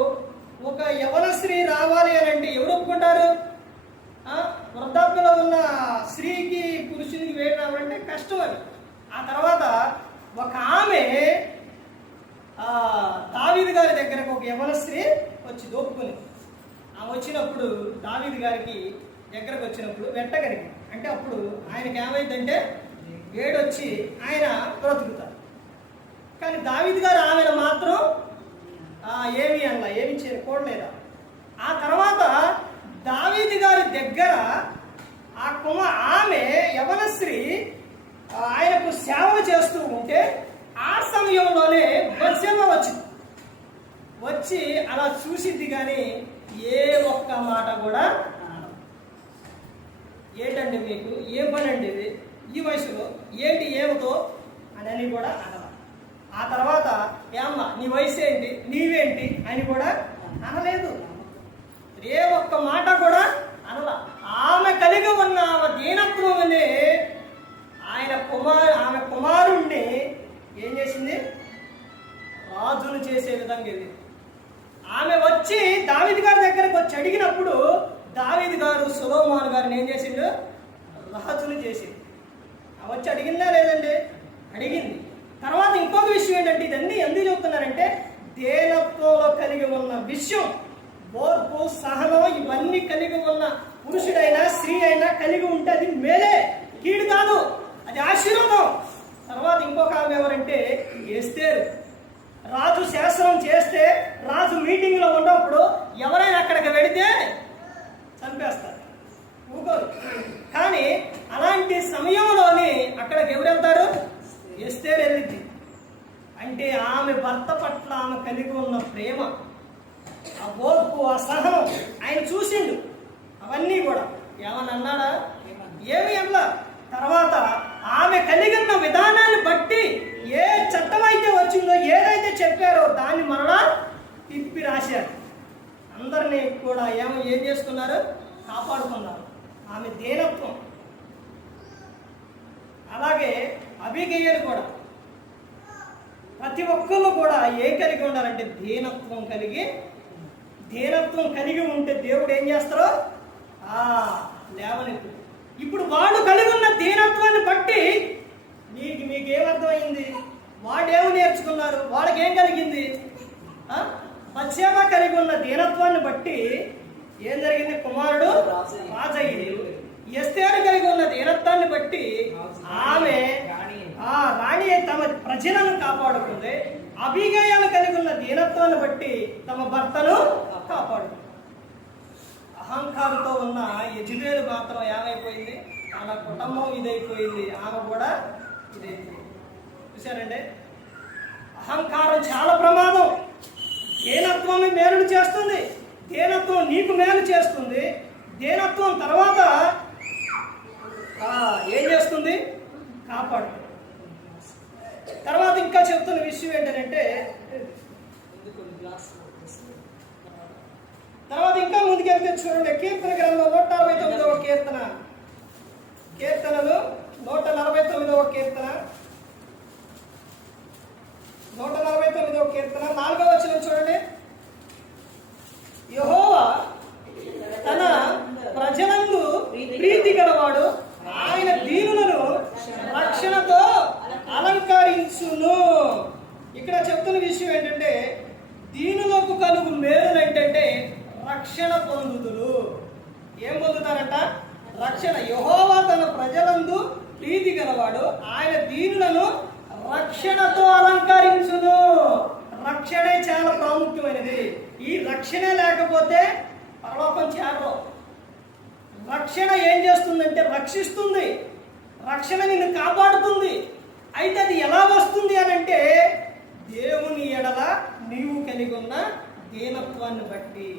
ఒక యవన స్త్రీ రావాలి అని అంటే ఎవరు ఒప్పుకుంటారు? వృద్ధాప్యంలో ఉన్న స్త్రీకి పురుషునికి వేడి కష్టం అది. ఆ తర్వాత ఒక ఆమె దావీదు గారి దగ్గరకు ఒక యవన స్త్రీ వచ్చి దోపుకొని, ఆమె వచ్చినప్పుడు దావీదు గారికి దగ్గరకు వచ్చినప్పుడు వెంటగలిగి, అంటే అప్పుడు ఆయనకి ఏమైందంటే వేడొచ్చి ఆయన బ్రతుకుతారు. కానీ దావీదు గారు ఆమెను మాత్రం ఏమి అనలా, ఏమి చేయకూడలేదా. ఆ తర్వాత దావీదు గారి దగ్గర ఆమె యవన స్త్రీ ఆయనకు సేవలు చేస్తూ ఉంటే ఆ సమయంలోనే బత్షెబ వచ్చి అలా చూసిద్ది, కానీ ఏ ఒక్క మాట కూడా ఏంటండి మీకు ఏం పని అండి ఇది ఈ వయసులో, ఏంటి ఏమితో అని కూడా అనలా. ఆ తర్వాత ఏమ్మా నీ వయసు ఏంటి, నీవేంటి అని కూడా అనలేదు. ఏ ఒక్క మాట కూడా అనలా. ఆమె కలిగి ఉన్న ఆమె దీనత్వం అనే ఆమె కుమారుణ్ణి ఏం చేసింది, రాజును చేసే విధంగా వెళ్ళింది. ఆమె వచ్చి దావీదు గారి దగ్గరకు వచ్చి అడిగినప్పుడు దావీదు గారు సొలొమోను గారిని ఏం చేసిండు, రాజును చేసింది. వచ్చి అడిగిందా లేదండి, అడిగింది. తర్వాత ఇంకొక విషయం ఏంటంటే, ఇదన్నీ ఎందుకు చెప్తున్నారంటే దేనత్వంలో కలిగి ఉన్న విషయం, ఓర్పు సహనం ఇవన్నీ కలిగి ఉన్న పురుషుడైనా స్త్రీ అయినా కలిగి ఉంటే అది మేలే, కీడు కాదు, అది ఆశీర్వాదం. తర్వాత ఇంకొక ఆమె ఎవరంటే ఎస్తేరు. రాజు శాసనం చేస్తే రాజు మీటింగ్లో ఉన్నప్పుడు ఎవరైనా అక్కడికి వెళితే చంపేస్తారు, ఊగోరు. కానీ అలాంటి సమయంలోని అక్కడికి ఎవరు వెళ్తారు, ఎస్తేరు వెళ్ళింది. అంటే ఆమె భర్త పట్ల ఆమె కలిగి ఉన్న ప్రేమ, ఆ ఓర్పు, ఆ సహనం ఆయన చూసిండు. అవన్నీ కూడా ఏమని అన్నాడా, ఏమి అన్నా. తర్వాత ఆమె కలిగి ఉన్న విధానాన్ని బట్టి ఏ చట్టం అయితే వచ్చిందో, ఏదైతే చెప్పారో దాన్ని మరలా తిప్పి రాశారు. అందరినీ కూడా ఏం చేసుకున్నారు, కాపాడుకున్నారు. ఆమె దీనత్వం. అలాగే అబిగయీలు కూడా ప్రతి ఒక్కళ్ళు కూడా ఏం కలిగి ఉండాలంటే దీనత్వం కలిగి ఉంటే దేవుడు ఏం చేస్తారో లేవనెత్తు. ఇప్పుడు వాళ్ళు కలిగి ఉన్న దీనత్వాన్ని బట్టి మీకేమర్థమైంది, వాడేమి నేర్చుకున్నారు, వాళ్ళకి ఏం కలిగింది, బత్షెబ కలిగి ఉన్న దీనత్వాన్ని బట్టి ఏం జరిగింది, కుమారుడు రాజయ్యింది. ఎస్తేరు కలిగి ఉన్న దీనత్వాన్ని బట్టి ఆమె రాణి తమ ప్రజలను కాపాడుకుంది. అబిగయీలు కలిగి ఉన్న దీనత్వాన్ని బట్టి తమ భర్తను కాపాడుకుంది. అహంకారంతో ఉన్న యెజెబెలు మాత్రం ఏమైపోయింది, ఆమె కుటుంబం ఇదైపోయింది, ఆమె కూడా ఇదైపోయింది. చూశారండి, అహంకారం చాలా ప్రమాదం. దీనత్వమే మేలు చేస్తుంది, దీనత్వం నీకు మేలు చేస్తుంది. దీనత్వం తర్వాత ఏం చేస్తుంది, కాపాడు. తర్వాత ఇంకా చెప్తున్న విషయం ఏంటంటే, తర్వాత ఇంకా ముందుకెళ్తే చూడండి, కీర్తన గ్రంథం 149వ కీర్తన, కీర్తనలు 149వ కీర్తన 149వ కీర్తన 4వ వచనం చూడండి. యెహోవా తన ప్రజలందు ప్రీతి గలవాడు, ఆయన దీనులను రక్షణతో అలంకరించును. ఇక్కడ చెప్తున్న విషయం ఏంటంటే, దీనులకు కలుగు మేలు ఏంటంటే రక్షణ పొందుదురు. ఏం పొందుతారంట, రక్షణ. యెహోవా తన ప్రజలందు ప్రీతి గలవాడు, ఆయన దీనులను రక్షణతో అలంకరించును. రక్షణే చాలా ప్రాముఖ్యమైనది. ఈ రక్షణ లేకపోతే పరలోకం చేరరు. రక్షణ ఏం చేస్తుందంటే రక్షిస్తుంది, రక్షణ నిన్ను కాపాడుతుంది. అయితే అది ఎలా వస్తుంది అని అంటే దేవుని ఎడల నీవు కలిగి ఉన్న దీనత్వాన్ని బట్టి.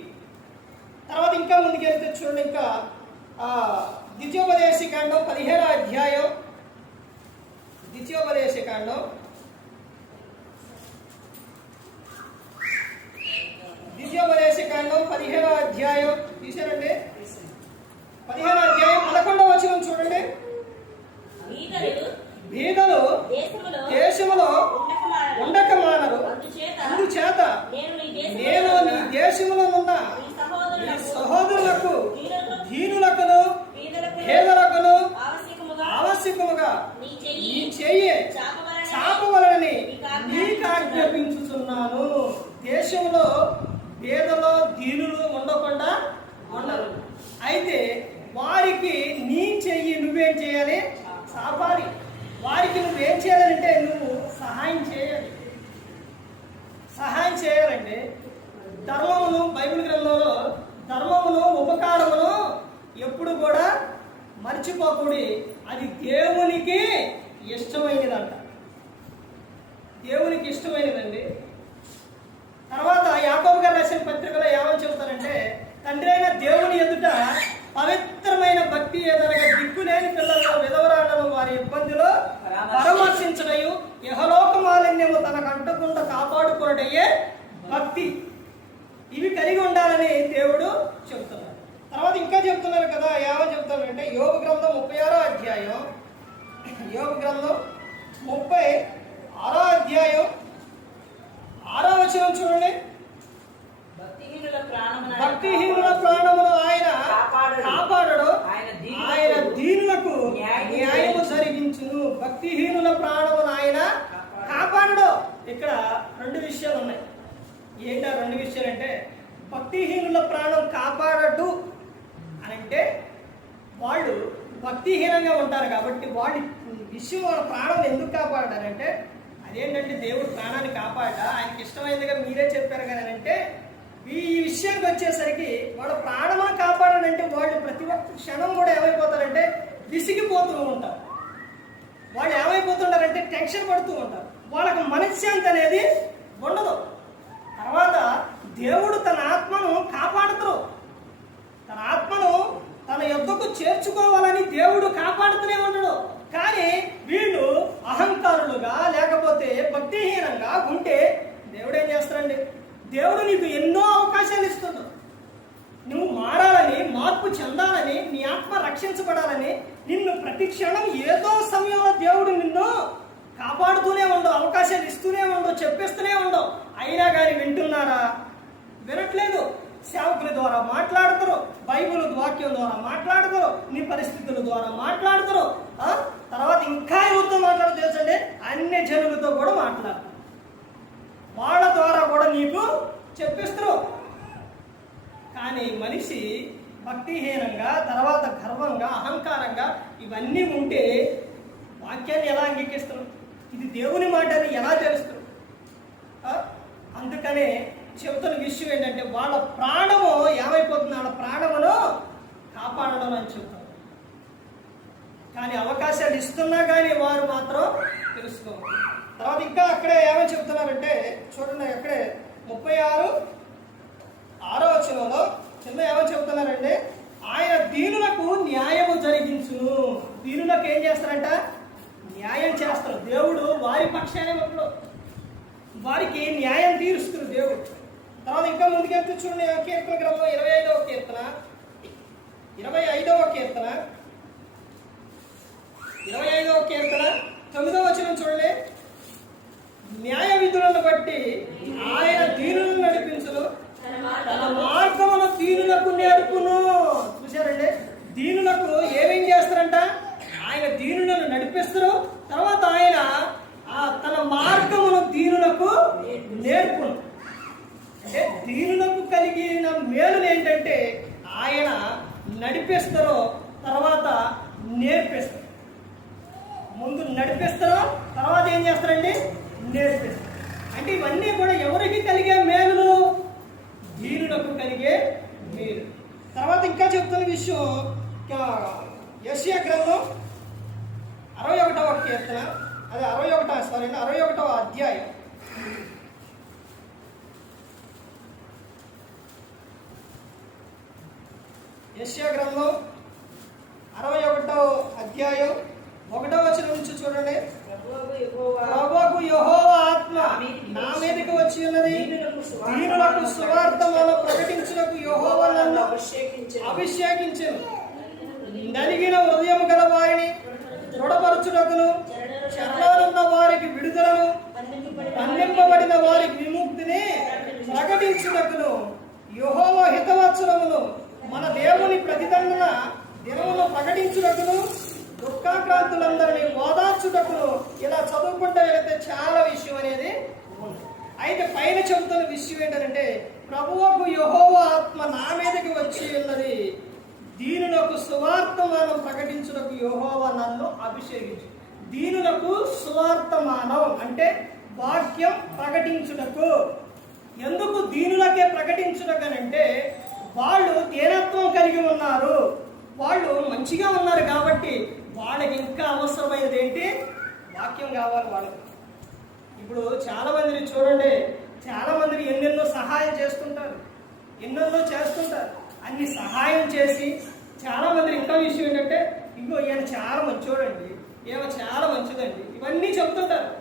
తర్వాత ఇంకా ముందుకెళ్తే చూడండి, ఇంకా ద్వితీయోపదేశకాండం 15వ అధ్యాయం, ద్వితీయోపదేశకాండం 15వ అధ్యాయం తీసారండి, 15వ అధ్యాయం 11వ వచనం చూడండి. బీదలు దేశములో ఉండక మానరు, అందుచేత నేను నీ దేశములో ఉన్న నీ సహోదరులకు, దీనులకును, పేదలకును, ఆవశ్యక అనావశ్యకముగా నీ చెయ్యి చాపవలనని నీకు ఆజ్ఞాపించుచున్నాను. దేశంలో పేదలో దీనులు ఉండకుండా ఉండరు. అయితే వారికి నీ చెయ్యి నువ్వేం చేయాలి? చాపాలి. వారికి నువ్వేం చేయాలంటే నువ్వు సహాయం చేయాలి. సహాయం చేయాలంటే ధర్మమును, బైబిల్ గ్రంథంలో ధర్మమును, ఉపకారమును ఎప్పుడు కూడా మర్చిపోకూడి. అది దేవునికి ఇష్టమైనదంట. దేవునికి ఇష్టమైనదండి. తర్వాత యాకోబు గారు రాసిన పత్రికలో ఏమని చెబుతారంటే, తండ్రి అయిన దేవుని ఎదుట పవిత్రమైన భక్తి ఏదనగా దిక్కులేని పిల్లలను, విధవరాలను వారి ఇబ్బందిలో పరామర్శించడయు యెహోలోక మాలిన్యము తనకు అంటకుండా కాపాడుకోవడయే భక్తి. ఇవి కలిగి ఉండాలని దేవుడు చెబుతున్నారు. తర్వాత ఇంకా చెప్తున్నారు కదా, ఏమని చెప్తారంటే యోబు గ్రంథం 36వ అధ్యాయం, యోబు గ్రంథం 36వ అధ్యాయం 6వ వచనం చూడండి. భక్తిహీనుల ప్రాణమును ఆయన కాపాడడు, ఆయన దీనులకు న్యాయము జరిగించును. భక్తిహీనుల ప్రాణమును ఆయన కాపాడడు. ఇక్కడ రెండు విషయాలు ఉన్నాయి. ఏంటా రెండు విషయాలు అంటే, భక్తిహీనుల ప్రాణం కాపాడడు అని అంటే వాళ్ళు భక్తిహీనంగా ఉంటారు కాబట్టి వాళ్ళ విషయం, వాళ్ళ ప్రాణం ఎందుకు కాపాడారంటే, అదేంటంటే దేవుడు ప్రాణాన్ని కాపాడ, ఆయనకి ఇష్టమైనదిగా మీరే చెప్పారు కదా అంటే, ఈ విషయానికి వచ్చేసరికి వాళ్ళ ప్రాణమును కాపాడాలంటే వాళ్ళు ప్రతి ఒక్క క్షణం కూడా ఏమైపోతారంటే విసిగిపోతూ ఉంటారు. వాళ్ళు ఏమైపోతుంటారంటే టెన్షన్ పడుతూ ఉంటారు. వాళ్ళకు మనశ్శాంతి అనేది ఉండదు. తర్వాత దేవుడు తన ఆత్మను కాపాడుతారు. తన ఆత్మను తన యొద్దకు చేర్చుకోవాలని దేవుడు కాపాడుతూనే ఉంటాడు. కానీ వీళ్ళు అహంకారులుగా లేకపోతే భక్తిహీనంగా ఉంటే దేవుడు ఏం చేస్తారండి? దేవుడు నీకు ఎన్నో అవకాశాలు ఇస్తున్నాడు. నువ్వు మారాలని, మార్పు చెందాలని, నీ ఆత్మ రక్షించబడాలని నిన్ను ప్రతి క్షణం ఏదో సమయంలో దేవుడు నిన్ను కాపాడుతూనే ఉండవు, అవకాశాలు ఇస్తూనే ఉండవు, చెప్పేస్తూనే ఉండవు. అయినా కానీ వింటున్నారా? వినట్లేదు. సేవకుల ద్వారా మాట్లాడతారు, బైబిల్ వాక్యం ద్వారా మాట్లాడతారు, నీ పరిస్థితుల ద్వారా మాట్లాడతారు. తర్వాత ఇంకా ఎవరితో మాట్లాడదు తెలుసండి? అన్ని జనులతో కూడా మాట్లాడతారు. వాళ్ళ ద్వారా కూడా నీకు చెప్పిస్తారు. కానీ మనిషి భక్తిహీనంగా, తర్వాత గర్వంగా, అహంకారంగా ఇవన్నీ ఉంటే వాక్యాన్ని ఎలా అంగీకరిస్తారు? ఇది దేవుని మాట అని ఎలా తెలుస్తారు? అందుకనే చెబుతున్న విషయం ఏంటంటే, వాళ్ళ ప్రాణము ఏమైపోతుంది? వాళ్ళ ప్రాణమును కాపాడడం అని చెబుతారు. కానీ అవకాశాలు ఇస్తున్నా కానీ వారు మాత్రం తెలుసుకోవాలి. తర్వాత ఇంకా అక్కడే ఏమని చెబుతున్నారంటే చూడండి, అక్కడే 36:6 వచనంలో కింద ఏమని చెబుతున్నారంటే, ఆయన దీనులకు న్యాయము జరిగించును. దీనులకు ఏం చేస్తారంట? న్యాయం చేస్తారు. దేవుడు వారి పక్షానే ఉంటాడు, వారికి న్యాయం తీరుస్తారు దేవుడు. తర్వాత ఇంకా ముందుకెళ్తూ చూడండి, కీర్తన గ్రంథం 25వ కీర్తన 9వ వచనం చూడండి. న్యాయ విధులను బట్టి ఆయన దీనులను నడిపించును, తన మార్గమును దీనులకు నేర్పును. చూశారండి? దీనులకు ఏమేం చేస్తారంట? ఆయన దీనులను నడిపిస్తారు. తర్వాత ఆయన తన మార్గమును దీనులకు నేర్పును. అంటే దీనులకు కలిగిన మేలులు ఏంటంటే ఆయన నడిపిస్తారు, తర్వాత నేర్పిస్తారు. ముందు నడిపిస్తారు, తర్వాత ఏం చేస్తారండి? నేర్పిస్తారు. అంటే ఇవన్నీ కూడా ఎవరికి కలిగే మేలులు? దీనులకు కలిగే మేలు. తర్వాత ఇంకా చెప్తున్న విషయం, యెషయా గ్రంథం 61వ కీర్తన, అదే 61వ అధ్యాయం. యెషయా గ్రంథం 61వ అధ్యాయం 1వ వచనం నుంచి చూడండి. ప్రభువు యెహోవా ఆత్మ నా మీదకి వచ్చి ఉన్నది, దీనులకు సువార్తను ప్రకటించుటకు యెహోవా నన్ను అభిషేకించెను. నలిగిన హృదయం గల వారిని దృఢపరచుటకును, చెరలోనున్న వారికి విడుదలను, బంధింపబడిన వారికి విముక్తిని ప్రకటించుటకును, యెహోవా హితవత్సరమును మన దేవుని ప్రతిదండన దినమును ప్రకటించుటకును, దుఃఖాక్రాంతులందరినీ ఓదార్చుటకు ఇలా చదువుకుంటే వెళితే చాలా విషయం అనేది ఉంది. అయితే పైన చెబుతున్న విషయం ఏంటంటే, ప్రభువుకు యెహోవా ఆత్మ నా మీదకి వచ్చి ఉన్నది, దీనులకు సువార్తమానం ప్రకటించుటకు యెహోవా నన్ను అభిషేకించు. దీనులకు సువార్తమానం అంటే వాక్యం ప్రకటించుటకు. ఎందుకు దీనులకే ప్రకటించుటకనంటే, వాళ్ళు దీనత్వం కలిగి ఉన్నారు, వాళ్ళు మంచిగా ఉన్నారు కాబట్టి వాళ్ళకి ఇంకా అవసరమైనది ఏంటి? వాక్యం కావాలి వాళ్ళకి. ఇప్పుడు చాలా మందిని చూడండి, చాలా మందిని ఎన్నెన్నో సహాయం చేస్తుంటారు, ఎన్నెన్నో చేస్తుంటారు. అన్ని సహాయం చేసి చాలా మంది ఇంకా విషయం ఏంటంటే, ఇంకో ఈయన చాలా మంచోడండి, ఏమో చాలా మంచిదండి, ఇవన్నీ చెప్తుంటారు.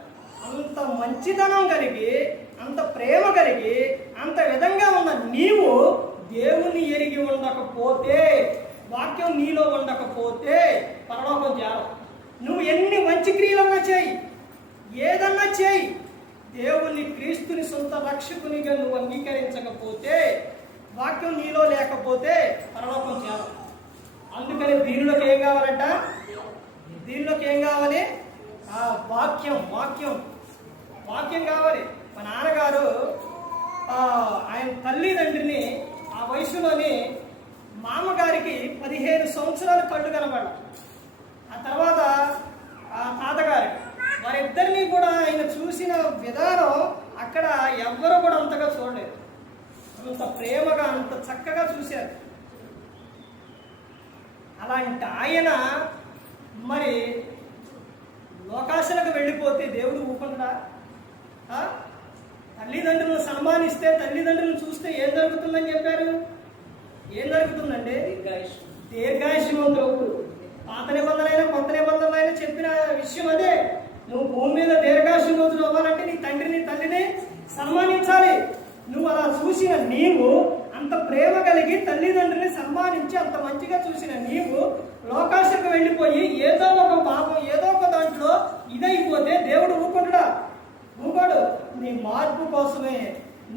అంత మంచితనం కలిగి, అంత ప్రేమ కలిగి, అంత విధంగా ఉన్న నీవు దేవుని ఎరిగి ఉండకపోతే, వాక్యం నీలో ఉండకపోతే పరలోకం చేరవు. నువ్వు ఎన్ని మంచి క్రియలన్నా చేయి, ఏదన్నా చేయి, దేవుని క్రీస్తుని సొంత రక్షకునిగా నువ్వు అంగీకరించకపోతే, వాక్యం నీలో లేకపోతే పరలోకం చేరవు. అందుకని దీనిలోకి ఏం కావాలంట? దీనిలోకి ఏం కావాలి? వాక్యం వాక్యం వాక్యం కావాలి. మా నాన్నగారు ఆయన తల్లిదండ్రిని ఆ వయసులోని మామగారికి 15 సంవత్సరాల కళ్ళు కనబడ, ఆ తర్వాత ఆ తాతగారి, వారిద్దరినీ కూడా ఆయన చూసిన విధానం అక్కడ ఎవ్వరూ కూడా అంతగా చూడలేదు. అంత ప్రేమగా, అంత చక్కగా చూశారు. అలాంటి ఆయన మరి లోకాశలకు వెళ్ళిపోతే దేవుడు ఊరుకుంటాడా? తల్లిదండ్రులను సన్మానిస్తే, తల్లిదండ్రులను చూస్తే ఏం జరుగుతుందని చెప్పారు? ఏం జరుగుతుందండి? దీర్ఘాయుష్మంతులు. పాత నిబంధనైనా కొత్త నిబంధనైనా చెప్పిన విషయం అదే. నువ్వు భూమి మీద దీర్ఘాయుష్మంతులు అవ్వాలంటే నీ తండ్రిని తల్లిని సన్మానించాలి. నువ్వు అలా చూసిన నీవు, అంత ప్రేమ కలిగి తల్లిదండ్రుల్ని సన్మానించి అంత మంచిగా చూసిన నీవు లోకాశకు వెళ్ళిపోయి ఏదో ఒక పాపం, ఏదో ఒక దాంట్లో ఇదైపోతే దేవుడు ఊరుకుంటాడా? ఊరుకోడు. నీ మార్పు కోసమే,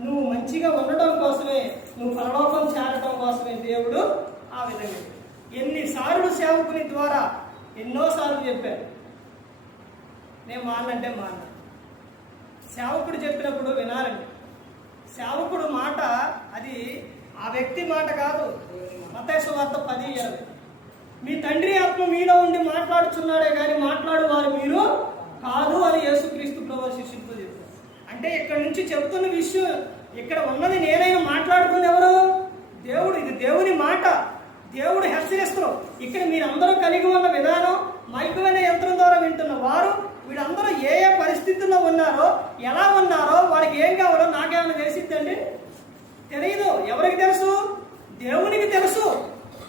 నువ్వు మంచిగా ఉండటం కోసమే, నువ్వు పరలోకం చేరటం కోసమే దేవుడు ఆ విధంగా. ఎన్నిసార్లు సేవకుని ద్వారా ఎన్నోసార్లు చెప్పారు, నేను మానంటే మాన. సేవకుడు చెప్పినప్పుడు వినాలండి. సేవకుడు మాట అది ఆ వ్యక్తి మాట కాదు. మత్తయి సువార్త 10:20, మీ తండ్రి ఆత్మ మీలో ఉండి మాట్లాడుచున్నాడే కానీ మాట్లాడు వారు మీరు కాదు అని యేసుక్రీస్తు ప్రభువు శిష్యులతో చెప్పారు. అంటే ఇక్కడ నుంచి చెబుతున్న విషయం, ఇక్కడ ఉన్నది నేనైనా మాట్లాడుతుంది ఎవరు? దేవుడు. ఇది దేవుని మాట, దేవుడు హెచ్చరిస్తున్నాం. ఇక్కడ మీరందరూ కలిగి ఉన్న విధానం, మైకువైన యంత్రం ద్వారా వింటున్న వారు, వీళ్ళందరూ ఏ ఏ పరిస్థితుల్లో ఉన్నారో, ఎలా ఉన్నారో, వాడికి ఏం కావాలో నాకేమైనా తెలిసిద్దండి? తెలియదు. ఎవరికి తెలుసు? దేవునికి తెలుసు.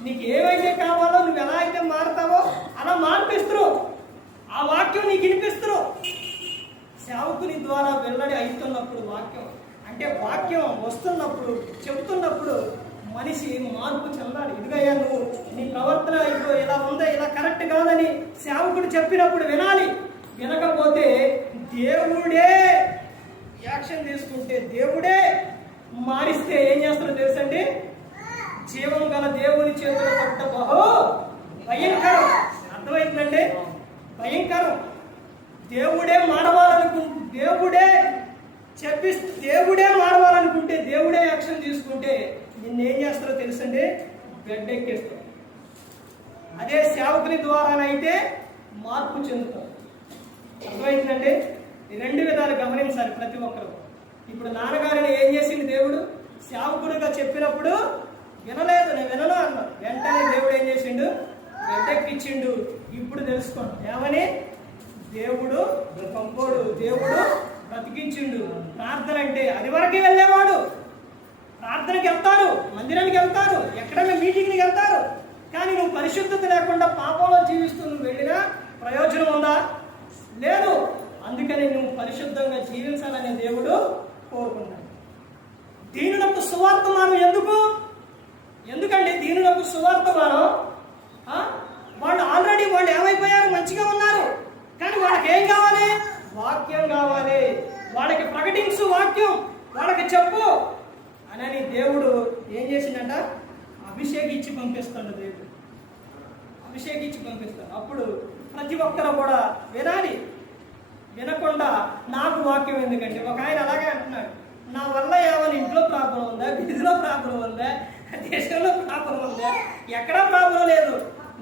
నీకు ఏవైతే కావాలో, నువ్వు ఎలా అయితే మారుతావో అలా మార్పిస్తున్నావు. ఆ వాక్యం నీకు వినిపిస్తున్నావు. సేవకుని ద్వారా వెల్లడి అవుతున్నప్పుడు వాక్యం అంటే, వాక్యం వస్తున్నప్పుడు, చెబుతున్నప్పుడు మనిషి మార్పు చెందాలి. ఇదిగయ్యా నువ్వు నీ ప్రవర్తన ఇప్పుడు ఇలా ఉందా, ఇలా కరెక్ట్ కాదని సేవకుడు చెప్పినప్పుడు వినాలి. వినకపోతే దేవుడే యాక్షన్ తీసుకుంటే, దేవుడే మారిస్తే ఏం చేస్తారో తెలుసండి? జీవం గల దేవుని చేతులు పట్ట బహు భయంకరం. అర్థమవుతుందండి? భయంకరం. దేవుడే మారవాలనుకుంటే, దేవుడే మారవాలనుకుంటే, దేవుడే యాక్షన్ తీసుకుంటే నిన్నేం చేస్తారో తెలుసండి? గడ్డెక్కేస్తారు. అదే సేవకుని ద్వారానైతే మార్పు చెందుతారు. అర్థమవుతుందండి? ఈ 2 విధాలు గమనించాలి ప్రతి ఒక్కరు. ఇప్పుడు నాన్నగారిని ఏం చేసింది దేవుడు? సేవకుడిగా చెప్పినప్పుడు వినలేదు, నేను వినను అన్నాడు. వెంటనే దేవుడు ఏం చేసిండు? గడ్డెక్కిచ్చిండు. ఇప్పుడు తెలుసుకోండి ఏమని? దేవుడు పంపోడు, దేవుడు బ్రతికించిండు. ప్రార్థన అంటే అది వరకే వెళ్ళేవాడు. ప్రార్థనకి వెళ్తారు, మందిరానికి వెళ్తారు, ఎక్కడైనా మీటింగ్కి వెళ్తారు. కానీ నువ్వు పరిశుద్ధత లేకుండా పాపంలో జీవిస్తూ నువ్వు వెళ్ళినా ప్రయోజనం ఉందా? లేదు. అందుకని నువ్వు పరిశుద్ధంగా జీవించాలని దేవుడు కోరుకున్నాడు. దీనులకు సువార్తమానం ఎందుకండి దీనులకు సువార్తమానం? వాళ్ళు ఆల్రెడీ వాళ్ళు ఏమైపోయారు? మంచిగా ఉన్నారు. కానీ వాళ్ళకి ఏం కావాలి? వాక్యం కావాలి. వాళ్ళకి ప్రకటించు వాక్యం, వాళ్ళకి చెప్పు అని దేవుడు ఏం చేసిందంట? అభిషేకించి పంపిస్తాడు దేవుడు. అభిషేకించి పంపిస్తాను. అప్పుడు ప్రతి ఒక్కరు కూడా వినాలి. వినకుండా నాకు వాక్యం ఎందుకండి? ఒక ఆయన అలాగే అంటున్నాడు, నా వల్ల ఏమైనా ఇంట్లో ప్రాబ్లం ఉందా, వీధిలో ప్రాబ్లం ఉందా, దేశంలో ప్రాబ్లం ఉందా? ఎక్కడా ప్రాబ్లం లేదు.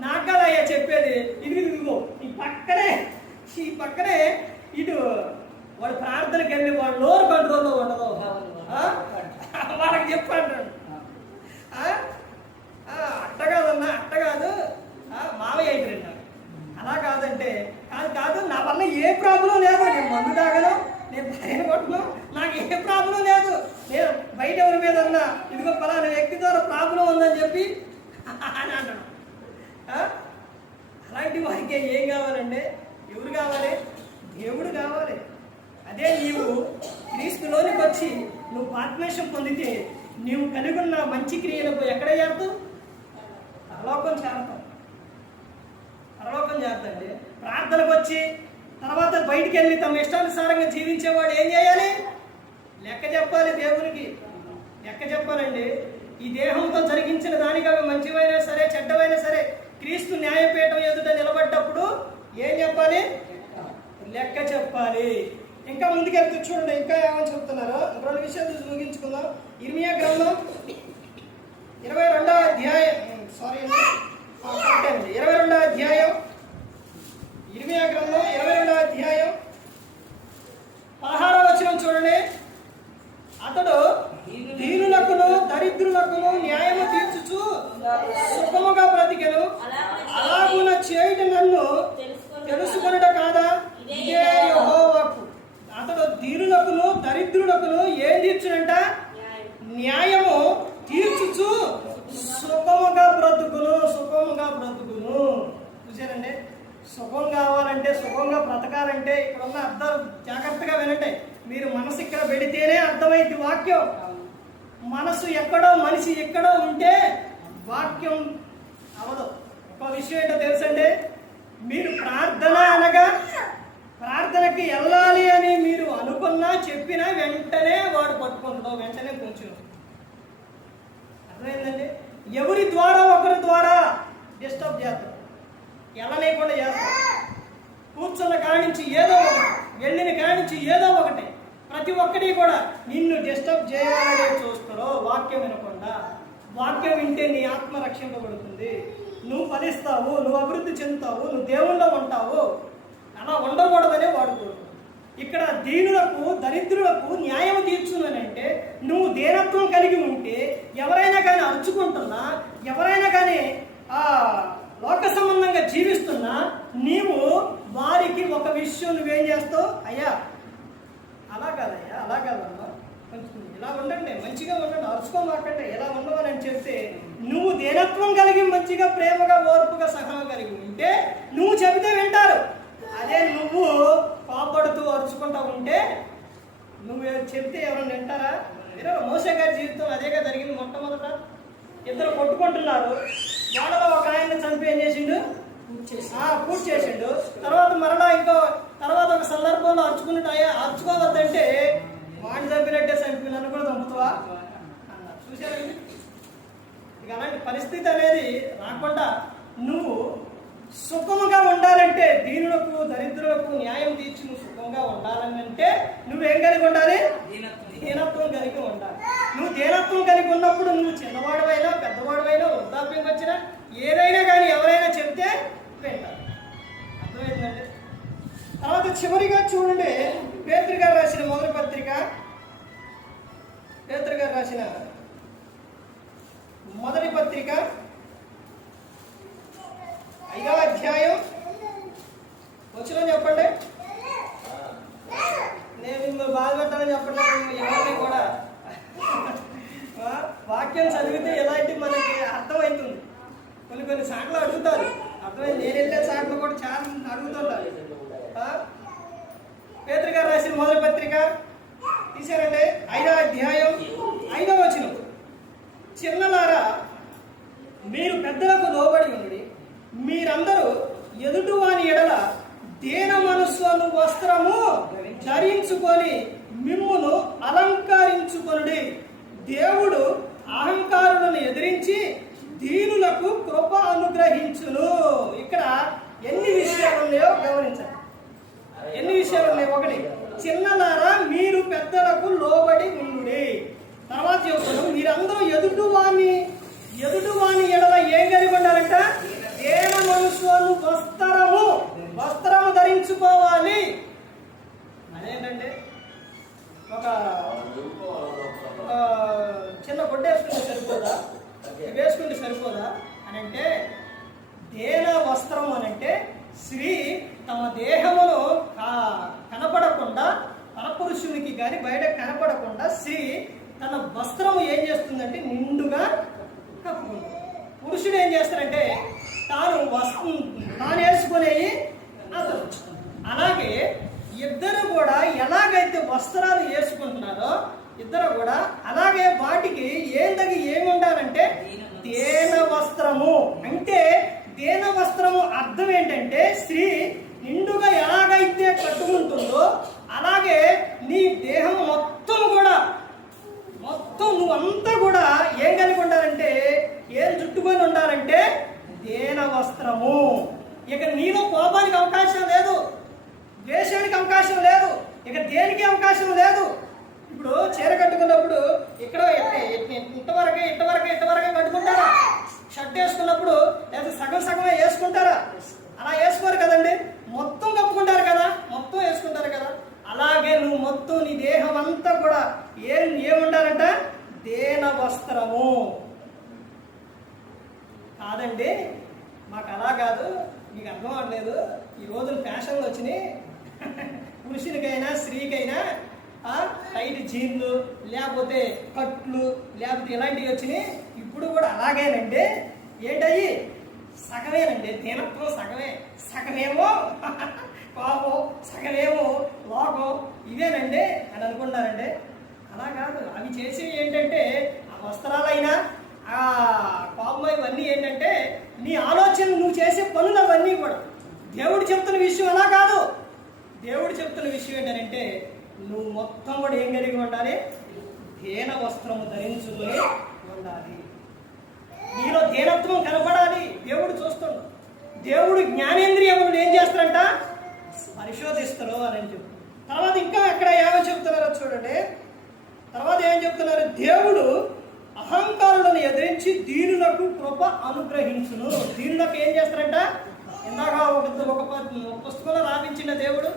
నాకు కదా అయ్యా చెప్పేది. ఇదిగో ఈ పక్కనే ఇటు వాడు ప్రార్థనకి వెళ్ళి వాడు నోరు కంట్రోల్లో ఉండదు, వాళ్ళకి చెప్పంటాడు. అట్ట కాదన్నా, అట్ట కాదు, మావయ్య అయిపోయినా అలా కాదంటే కాదు నా వల్ల ఏ ప్రాబ్లం లేదు. నేను మందు తాగను, నేను పైన కొట్టను, నాకు ఏ ప్రాబ్లం లేదు. నేను బయట ఎవరి మీద ఉన్నా ఇదిగో పలానా వ్యక్తి ద్వారా ప్రాబ్లం ఉందని చెప్పి అని అంటాను. అలాంటి వారికి ఏం కావాలండి? ఎవరు కావాలి? దేవుడు కావాలి. అదే నీవు క్రీస్తులోనికి వచ్చి నువ్వు ఆత్మేషం పొందితే నీవు కలిగి ఉన్న మంచి క్రియలకు ఎక్కడ చేరుతావు? పరలోకం చేరతావు. పరలోకం చేరుతండి. ప్రార్థనకు వచ్చి తర్వాత బయటికి వెళ్ళి తమ ఇష్టానుసారంగా జీవించేవాడు ఏం చేయాలి? లెక్క చెప్పాలి. దేవునికి లెక్క చెప్పాలండి. ఈ దేహంతో జరిగించిన దానికి అవి మంచివైనా సరే చెడ్డవైనా సరే క్రీస్తు న్యాయపీఠం ఎదుట నిలబడ్డప్పుడు ఏం చెప్పాలి? లెక్క చెప్పాలి. ఇంకా ముందుకెళ్తూ చూడండి, ఇంకా ఏమని చెప్తున్నారో రెండు విషయాలు చూసి ముగించుకుందాం. ఇర్మియా గ్రంథం 22వ అధ్యాయం, 22వ అధ్యాయం, ఇర్మియా గ్రంథం 22వ అధ్యాయం 16వ వచనం చూడండి. అతడు దీనులకును దరిద్రులకును న్యాయము తీర్చుచు సుఖముగా బ్రతికెను, అలాగున చేయుట నన్ను తెలుసుకొనుట కాదా? ఇదే యెహోవాకు. అతడు దీనులకును దరిద్రులకును ఏం తీర్చునంట? న్యాయము తీర్చుచు సుఖముగా బ్రతుకును. సుఖముగా బ్రతుకును. చూసారండి, సుఖం కావాలంటే, సుఖంగా బ్రతకాలంటే ఇక్కడ ఉన్న అర్థాలు జాగ్రత్తగా వినండి. మీరు మనసు ఇక్కడ పెడితేనే అర్థమైంది వాక్యం. మనసు ఎక్కడో, మనిషి ఎక్కడో ఉంటే వాక్యం అవదు. ఒక విషయం ఏంటో తెలుసండి, మీరు ప్రార్థన అనగా ప్రార్థనకి వెళ్ళాలి అని మీరు అనుకున్నా చెప్పినా వెంటనే వాడు పట్టుకుంటాం, వెంటనే కొంచెం అర్థమైందండి. ఎవరి ద్వారా ఒకరి ద్వారా డిస్టర్బ్ చేస్తాం, వెళ్ళలేకుండా చేస్తాం. కూర్చున్న కాడి నుంచి ఏదో ఒకటి, వెళ్ళిన కాడి నుంచి ఏదో ఒకటి, ప్రతి ఒక్కటి కూడా నిన్ను డిస్టర్బ్ చేయాలని చూస్తారో. వాక్యం వినకుండా, వాక్యం వింటే నీ ఆత్మ రక్షింపబడుతుంది, నువ్వు ఫలిస్తావు, నువ్వు అభివృద్ధి చెందుతావు, నువ్వు దేవుళ్ళో ఉంటావు. అలా ఉండకూడదనే వాడుకోడు. ఇక్కడ దీనులకు దరిద్రులకు న్యాయం తీర్చునంటే నువ్వు దీనత్వం కలిగి ఉంటే ఎవరైనా కానీ అరుచుకుంటున్నా, ఎవరైనా కానీ లోక సంబంధంగా జీవిస్తున్నా నీవు వారికి ఒక విషయం నువ్వేం చేస్తావు? అయ్యా అలా కాదయ్యా, అలా కాదమ్మా, కొంచెం ఇలా ఉండండి, మంచిగా ఉండండి, అరుచుకోమాకండి, ఎలా ఉండవని అని చెప్తే నువ్వు దీనత్వం కలిగి మంచిగా ప్రేమగా ఓర్పుగా సహనం కలిగి ఉంటే నువ్వు చెబితే వింటారు. అదే నువ్వు కోపడుతూ అరుచుకుంటా ఉంటే నువ్వు చెప్తే ఎవరైనా వింటారా? మోసే గారి జీవితం అదేగా జరిగింది. మొట్టమొదట ఇద్దరు కొట్టుకుంటున్నారు, వాళ్ళలో ఒక ఆయన చంపి ఏం చేసిండు? పూర్తి చేసిండు. తర్వాత మరలా తర్వాత ఒక సందర్భంలో అరుచుకోవద్దంటే వాడిని చంపినట్టే చంపి నన్ను కూడా చంపుతావా అన్నారు. చూసారండి, ఇక అలాంటి పరిస్థితి అనేది రాకుండా నువ్వు సుఖముగా ఉండాలంటే, దీనులకు దరిద్రులకు న్యాయం తీర్చి నువ్వు సుఖంగా ఉండాలని అంటే నువ్వేం కలిగి ఉండాలి? దీనత్వం కలిగి ఉండాలి. నువ్వు దీనత్వం కలిగి ఉన్నప్పుడు నువ్వు చిన్నవాడువైనా పెద్దవాడువైనా వృద్ధాప్యం వచ్చినా ఏదైనా కానీ ఎవరైనా చెప్తే వింటారు. అర్థమైందండి. తర్వాత చివరిగా చూడండి, పేతురు గారు రాసిన మొదటి పత్రిక, పేతురు గారు రాసిన మొదటి పత్రిక 5వ అధ్యాయం వచ్చిన చెప్పండి. నేను మిమ్మల్ని బాధ పెట్టాలని చెప్పండి. ఎవరిని కూడా వాక్యం చదివితే ఎలాంటి మనకి అర్థమవుతుంది. కొన్ని సార్లు అడుగుతారు, అర్థమైంది. నేను వెళ్ళే సార్లు కూడా చాలా అడుగుతుంటారు. పేతురు గారు రాసిన మొదటి పత్రిక తీసారండి, 5వ అధ్యాయం 5వ వచనం. చిన్నలారా, మీరు పెద్దలకు లోబడి ఉండి మీరందరూ ఎదుటివాని ఎడల దీన మనస్సును వస్త్రము ధరించుకొని మిమ్మును అలంకరించుకొనుడి. దేవుడు అహంకారులను ఎదిరించి దీనులకు కృప అనుగ్రహించును. ఇక్కడ ఎన్ని విషయాలు ఉన్నాయో గమనించాలి. ఎన్ని విషయాలు ఉన్నాయి? ఒకటి, చిన్నలారా మీరు పెద్దలకు లోబడి ఉండుడి. తర్వాత చెప్తున్నాం, మీరందరూ ఎదుటివాని ఎడల ఏం కలిగి ఉండాలంట? దేన మనసు వస్త్రము ధరించుకోవాలి. అదేంటంటే ఒక చిన్న గుడ్డ వేసుకుంటే సరిపోదా? వేసుకుంటే సరిపోదా అని అంటే, దేన వస్త్రం అని అంటే స్త్రీ తమ దేహమును కనపడకుండా, పరపురుషునికి కానీ బయట కనపడకుండా స్త్రీ తన వస్త్రము ఏం చేస్తుందంటే నిండుగా కప్పుకుంటుంది. పురుషుడు ఏం చేస్తారంటే తాను వేసుకునేవి అతను. అలాగే ఇద్దరు కూడా ఎలాగైతే వస్త్రాలు వేసుకుంటున్నారో ఇద్దరు కూడా అలాగే వాటికి ఏమి ఉండాలంటే దేన వస్త్రము. అంటే దేన వస్త్రము అర్థం ఏంటంటే స్త్రీ నిండుగా ఎలాగైతే కట్టుకుంటుందో అలాగే నీ దేహం మొత్తం నువ్వంతా కూడా ఏం కలిగి ఉండాలంటే, ఏం చుట్టుకొని ఉండాలంటే దేన వస్త్రము. ఇక నీలో కోపానికి అవకాశం లేదు, ద్వేషానికి అవకాశం లేదు, ఇక దేనికి అవకాశం లేదు. ఇప్పుడు చీర కట్టుకున్నప్పుడు ఇక్కడ ఇంతవరకే కట్టుకుంటారా? షర్ట్ వేసుకున్నప్పుడు లేదా సగమే వేసుకుంటారా? అలా వేసుకోరు కదండి, మొత్తం కప్పుకుంటారు కదా, మొత్తం వేసుకుంటారు కదా. అలాగే నువ్వు మొత్తం నీ దేహం అంతా కూడా ఏముండాలంట? దేన వస్త్రము. కాదండి మాకు అలా కాదు, మీకు అర్థం అవ్వట్లేదు. ఈ రోజున ఫ్యాషన్లు వచ్చినాయి, పురుషునికైనా స్త్రీకైనా టైట్ జీన్లు లేకపోతే కట్లు లేకపోతే ఇలాంటివి వచ్చినాయి. ఇప్పుడు కూడా అలాగేనండి. ఏంటయ్యి? సగమేనండి, దీనత్వం సగమేమో కోపం, సగమేమో లోకం, ఇవేనండి అని అనుకుంటారండి. అలా కాదు. అవి చేసేవి ఏంటంటే ఆ వస్త్రాలైనా ఆ కోపం ఇవన్నీ ఏంటంటే నీ ఆలోచన, నువ్వు చేసే పనులు అవన్నీ కూడా. దేవుడు చెప్తున్న విషయం అలా కాదు. దేవుడు చెప్తున్న విషయం ఏంటంటే నువ్వు మొత్తం కూడా ఏం కలిగి ఉండాలి? దేన వస్త్రము ధరించుకొని ఉండాలి. నీలో దేనత్వం కనపడాలి. దేవుడు చూస్తాడు. దేవుడు జ్ఞానేంద్రియములను ఏం చేస్తారంట? పరిశోధిస్తారు అని చెప్పి. తర్వాత ఇంకా ఎక్కడ ఏమని చెప్తున్నారో చూడండి. తర్వాత ఏం చెప్తున్నారు? దేవుడు అహంకారులను ఎదిరించి దీనులకు కృప అనుగ్రహించును. దీనులకు ఏం చేస్తారంట? ఇందాక ఒక పుస్తకంలో రాపించిన దేవుడు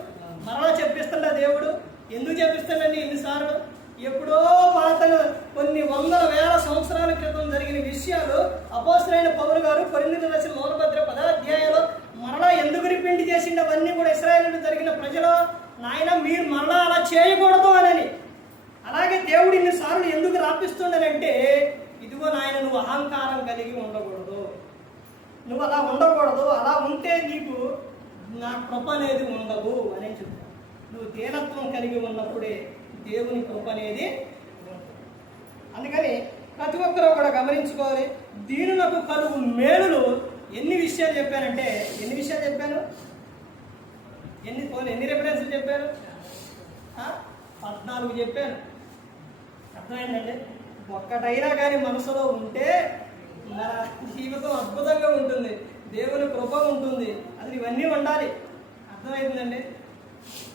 మరలా చెప్పిస్తుండ దేవుడు. ఎందుకు చెప్పిస్తాడండి ఇన్నిసార్లు? ఎప్పుడో పాతన కొన్ని వందల వేల సంవత్సరాల క్రితం జరిగిన విషయాలు అపోస్తలుడైన పౌలు గారు కొరింథీయులకు రాసిన మొదటి పత్రిక 10వ అధ్యాయంలో మరలా ఎందుకు రిపీట్ చేసిండు? అవన్నీ కూడా ఇశ్రాయేలులో జరిగిన ప్రజలు, నాయన మీరు మరలా అలా చేయకూడదు అని. అలాగే దేవుడు ఇన్నిసార్లు ఎందుకు రాపిస్తుండనంటే, ఇదిగో నాయన నువ్వు అహంకారం కలిగి ఉండకూడదు, నువ్వు అలా ఉండకూడదు, అలా ఉంటే నీకు నా కృప అనేది ఉండదు అని చెప్తాను. నువ్వు దీనత్వం కలిగి ఉన్నప్పుడే దేవుని కృప అనేది ఉంటుంది. అందుకని ప్రతి ఒక్కరూ కూడా గమనించుకోవాలి. దీనులకు కలుగు మేలులు ఎన్ని విషయాలు చెప్పానంటే, ఎన్ని విషయాలు చెప్పాను? ఎన్ని రెఫరెన్స్లు చెప్పాను? 14 చెప్పాను. అర్థమైందండి? ఒక్కటైనా కానీ మనసులో ఉంటే మన జీవితం అద్భుతంగా ఉంటుంది, దేవుని కృప ఉంటుంది. అది ఇవన్నీ ఉండాలి. అర్థమైందండి?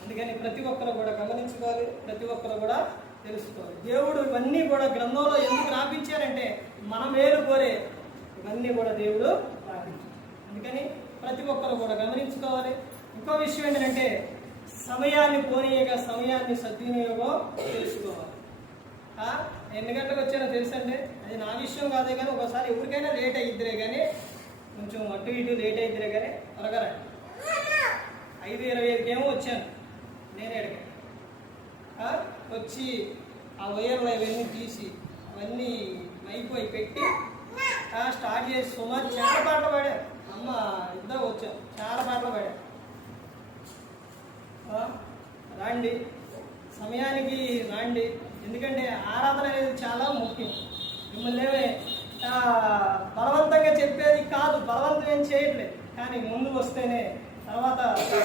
అందుకని ప్రతి ఒక్కరు కూడా గమనించుకోవాలి, ప్రతి ఒక్కరు కూడా తెలుసుకోవాలి. దేవుడు ఇవన్నీ కూడా గ్రంథంలో ఎందుకు రాపించారంటే మన మేలు కోరే ఇవన్నీ కూడా దేవుడు రాపించారు. అందుకని ప్రతి ఒక్కరు కూడా గమనించుకోవాలి. ఇంకో విషయం ఏంటంటే సమయాన్ని పోనీయగా సమయాన్ని సద్వినియోగం తెలుసుకోవాలి. ఎన్ని గంటలకు వచ్చానో తెలుసండి, అది నా విషయం కాదే. కానీ ఒకసారి ఎవరికైనా లేట్ అయిద్దిరే కానీ, కొంచెం అటు ఇటు లేట్ అయిద్దిరే కానీ త్వరగా రండి. 5:25 వచ్చాను నేనే అడిగాను. వచ్చి ఆ వైర్లు అవన్నీ తీసి అవన్నీ అయిపోయి పెట్టి స్టార్ట్ చేసి సుమారు చాలా పాటలు పాడారు. అమ్మ ఇద్దరు వచ్చాం, చాలా పాటలు పాడారు. రండి, సమయానికి రండి. ఎందుకంటే ఆరాధన అనేది చాలా ముఖ్యం. మిమ్మల్ని బలవంతంగా చెప్పేది కాదు, బలవంతం ఏం చేయట్లేదు. కానీ ముందు వస్తేనే, తర్వాత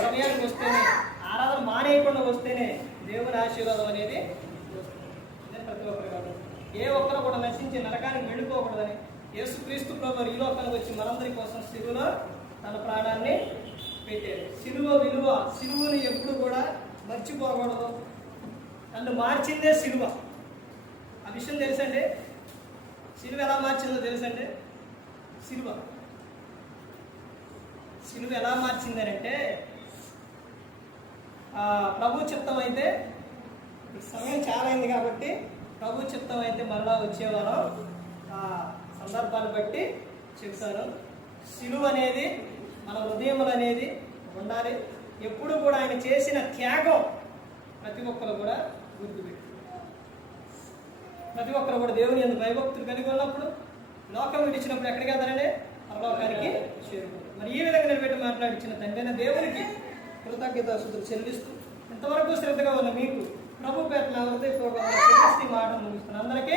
సమయానికి వస్తేనే, ఆరాధన మానేయకుండా వస్తేనే దేవుని ఆశీర్వాదం అనేది వస్తుంది. ప్రతి ఒక్కరు కాదు, ఏ ఒక్కరు కూడా నశించి నరకానికి వెళ్ళిపోకూడదని యేసుక్రీస్తు ప్రభువు ఈ లోకానికి వచ్చి మనందరి కోసం సిలువలో తన ప్రాణాన్ని పెట్టాడు. సిలువ విలువ, సిలువని ఎప్పుడు కూడా మర్చిపోకూడదు. నన్ను మార్చిందే సిలువ. ఆ విషయం తెలుసండి. సిలువ ఎలా మార్చిందో తెలుసండి. సిలువ ఎలా మార్చిందనంటే, ప్రభు చిత్తం అయితే, సమయం చాలా అయింది కాబట్టి ప్రభు చిత్తం అయితే మరలా వచ్చేవారం సందర్భాన్ని బట్టి చెప్తాను. సిలువ అనేది మన హృదయములు అనేది ఉండాలి. ఎప్పుడు కూడా ఆయన చేసిన త్యాగం ప్రతి ఒక్కరు కూడా గుర్తుపెట్టు. ప్రతి ఒక్కరు కూడా దేవుని యందు భయభక్తులు కలిగి ఉన్నప్పుడు, లోకం విడిచినప్పుడు ఎక్కడికి వెళ్తారండి? పరలోకానికి చేరుకుంటారు. మరి ఈ విధంగా నిలబెట్టి మాట్లాడించిన తండ్రి దేవునికి కృతజ్ఞతాస్తుతులు చెల్లిస్తూ, ఇంతవరకు శ్రద్ధగా ఉన్న మీకు ప్రభు పేరున హృదయపూర్వకంగా మాట ముగిస్తున్నాను. అందరికీ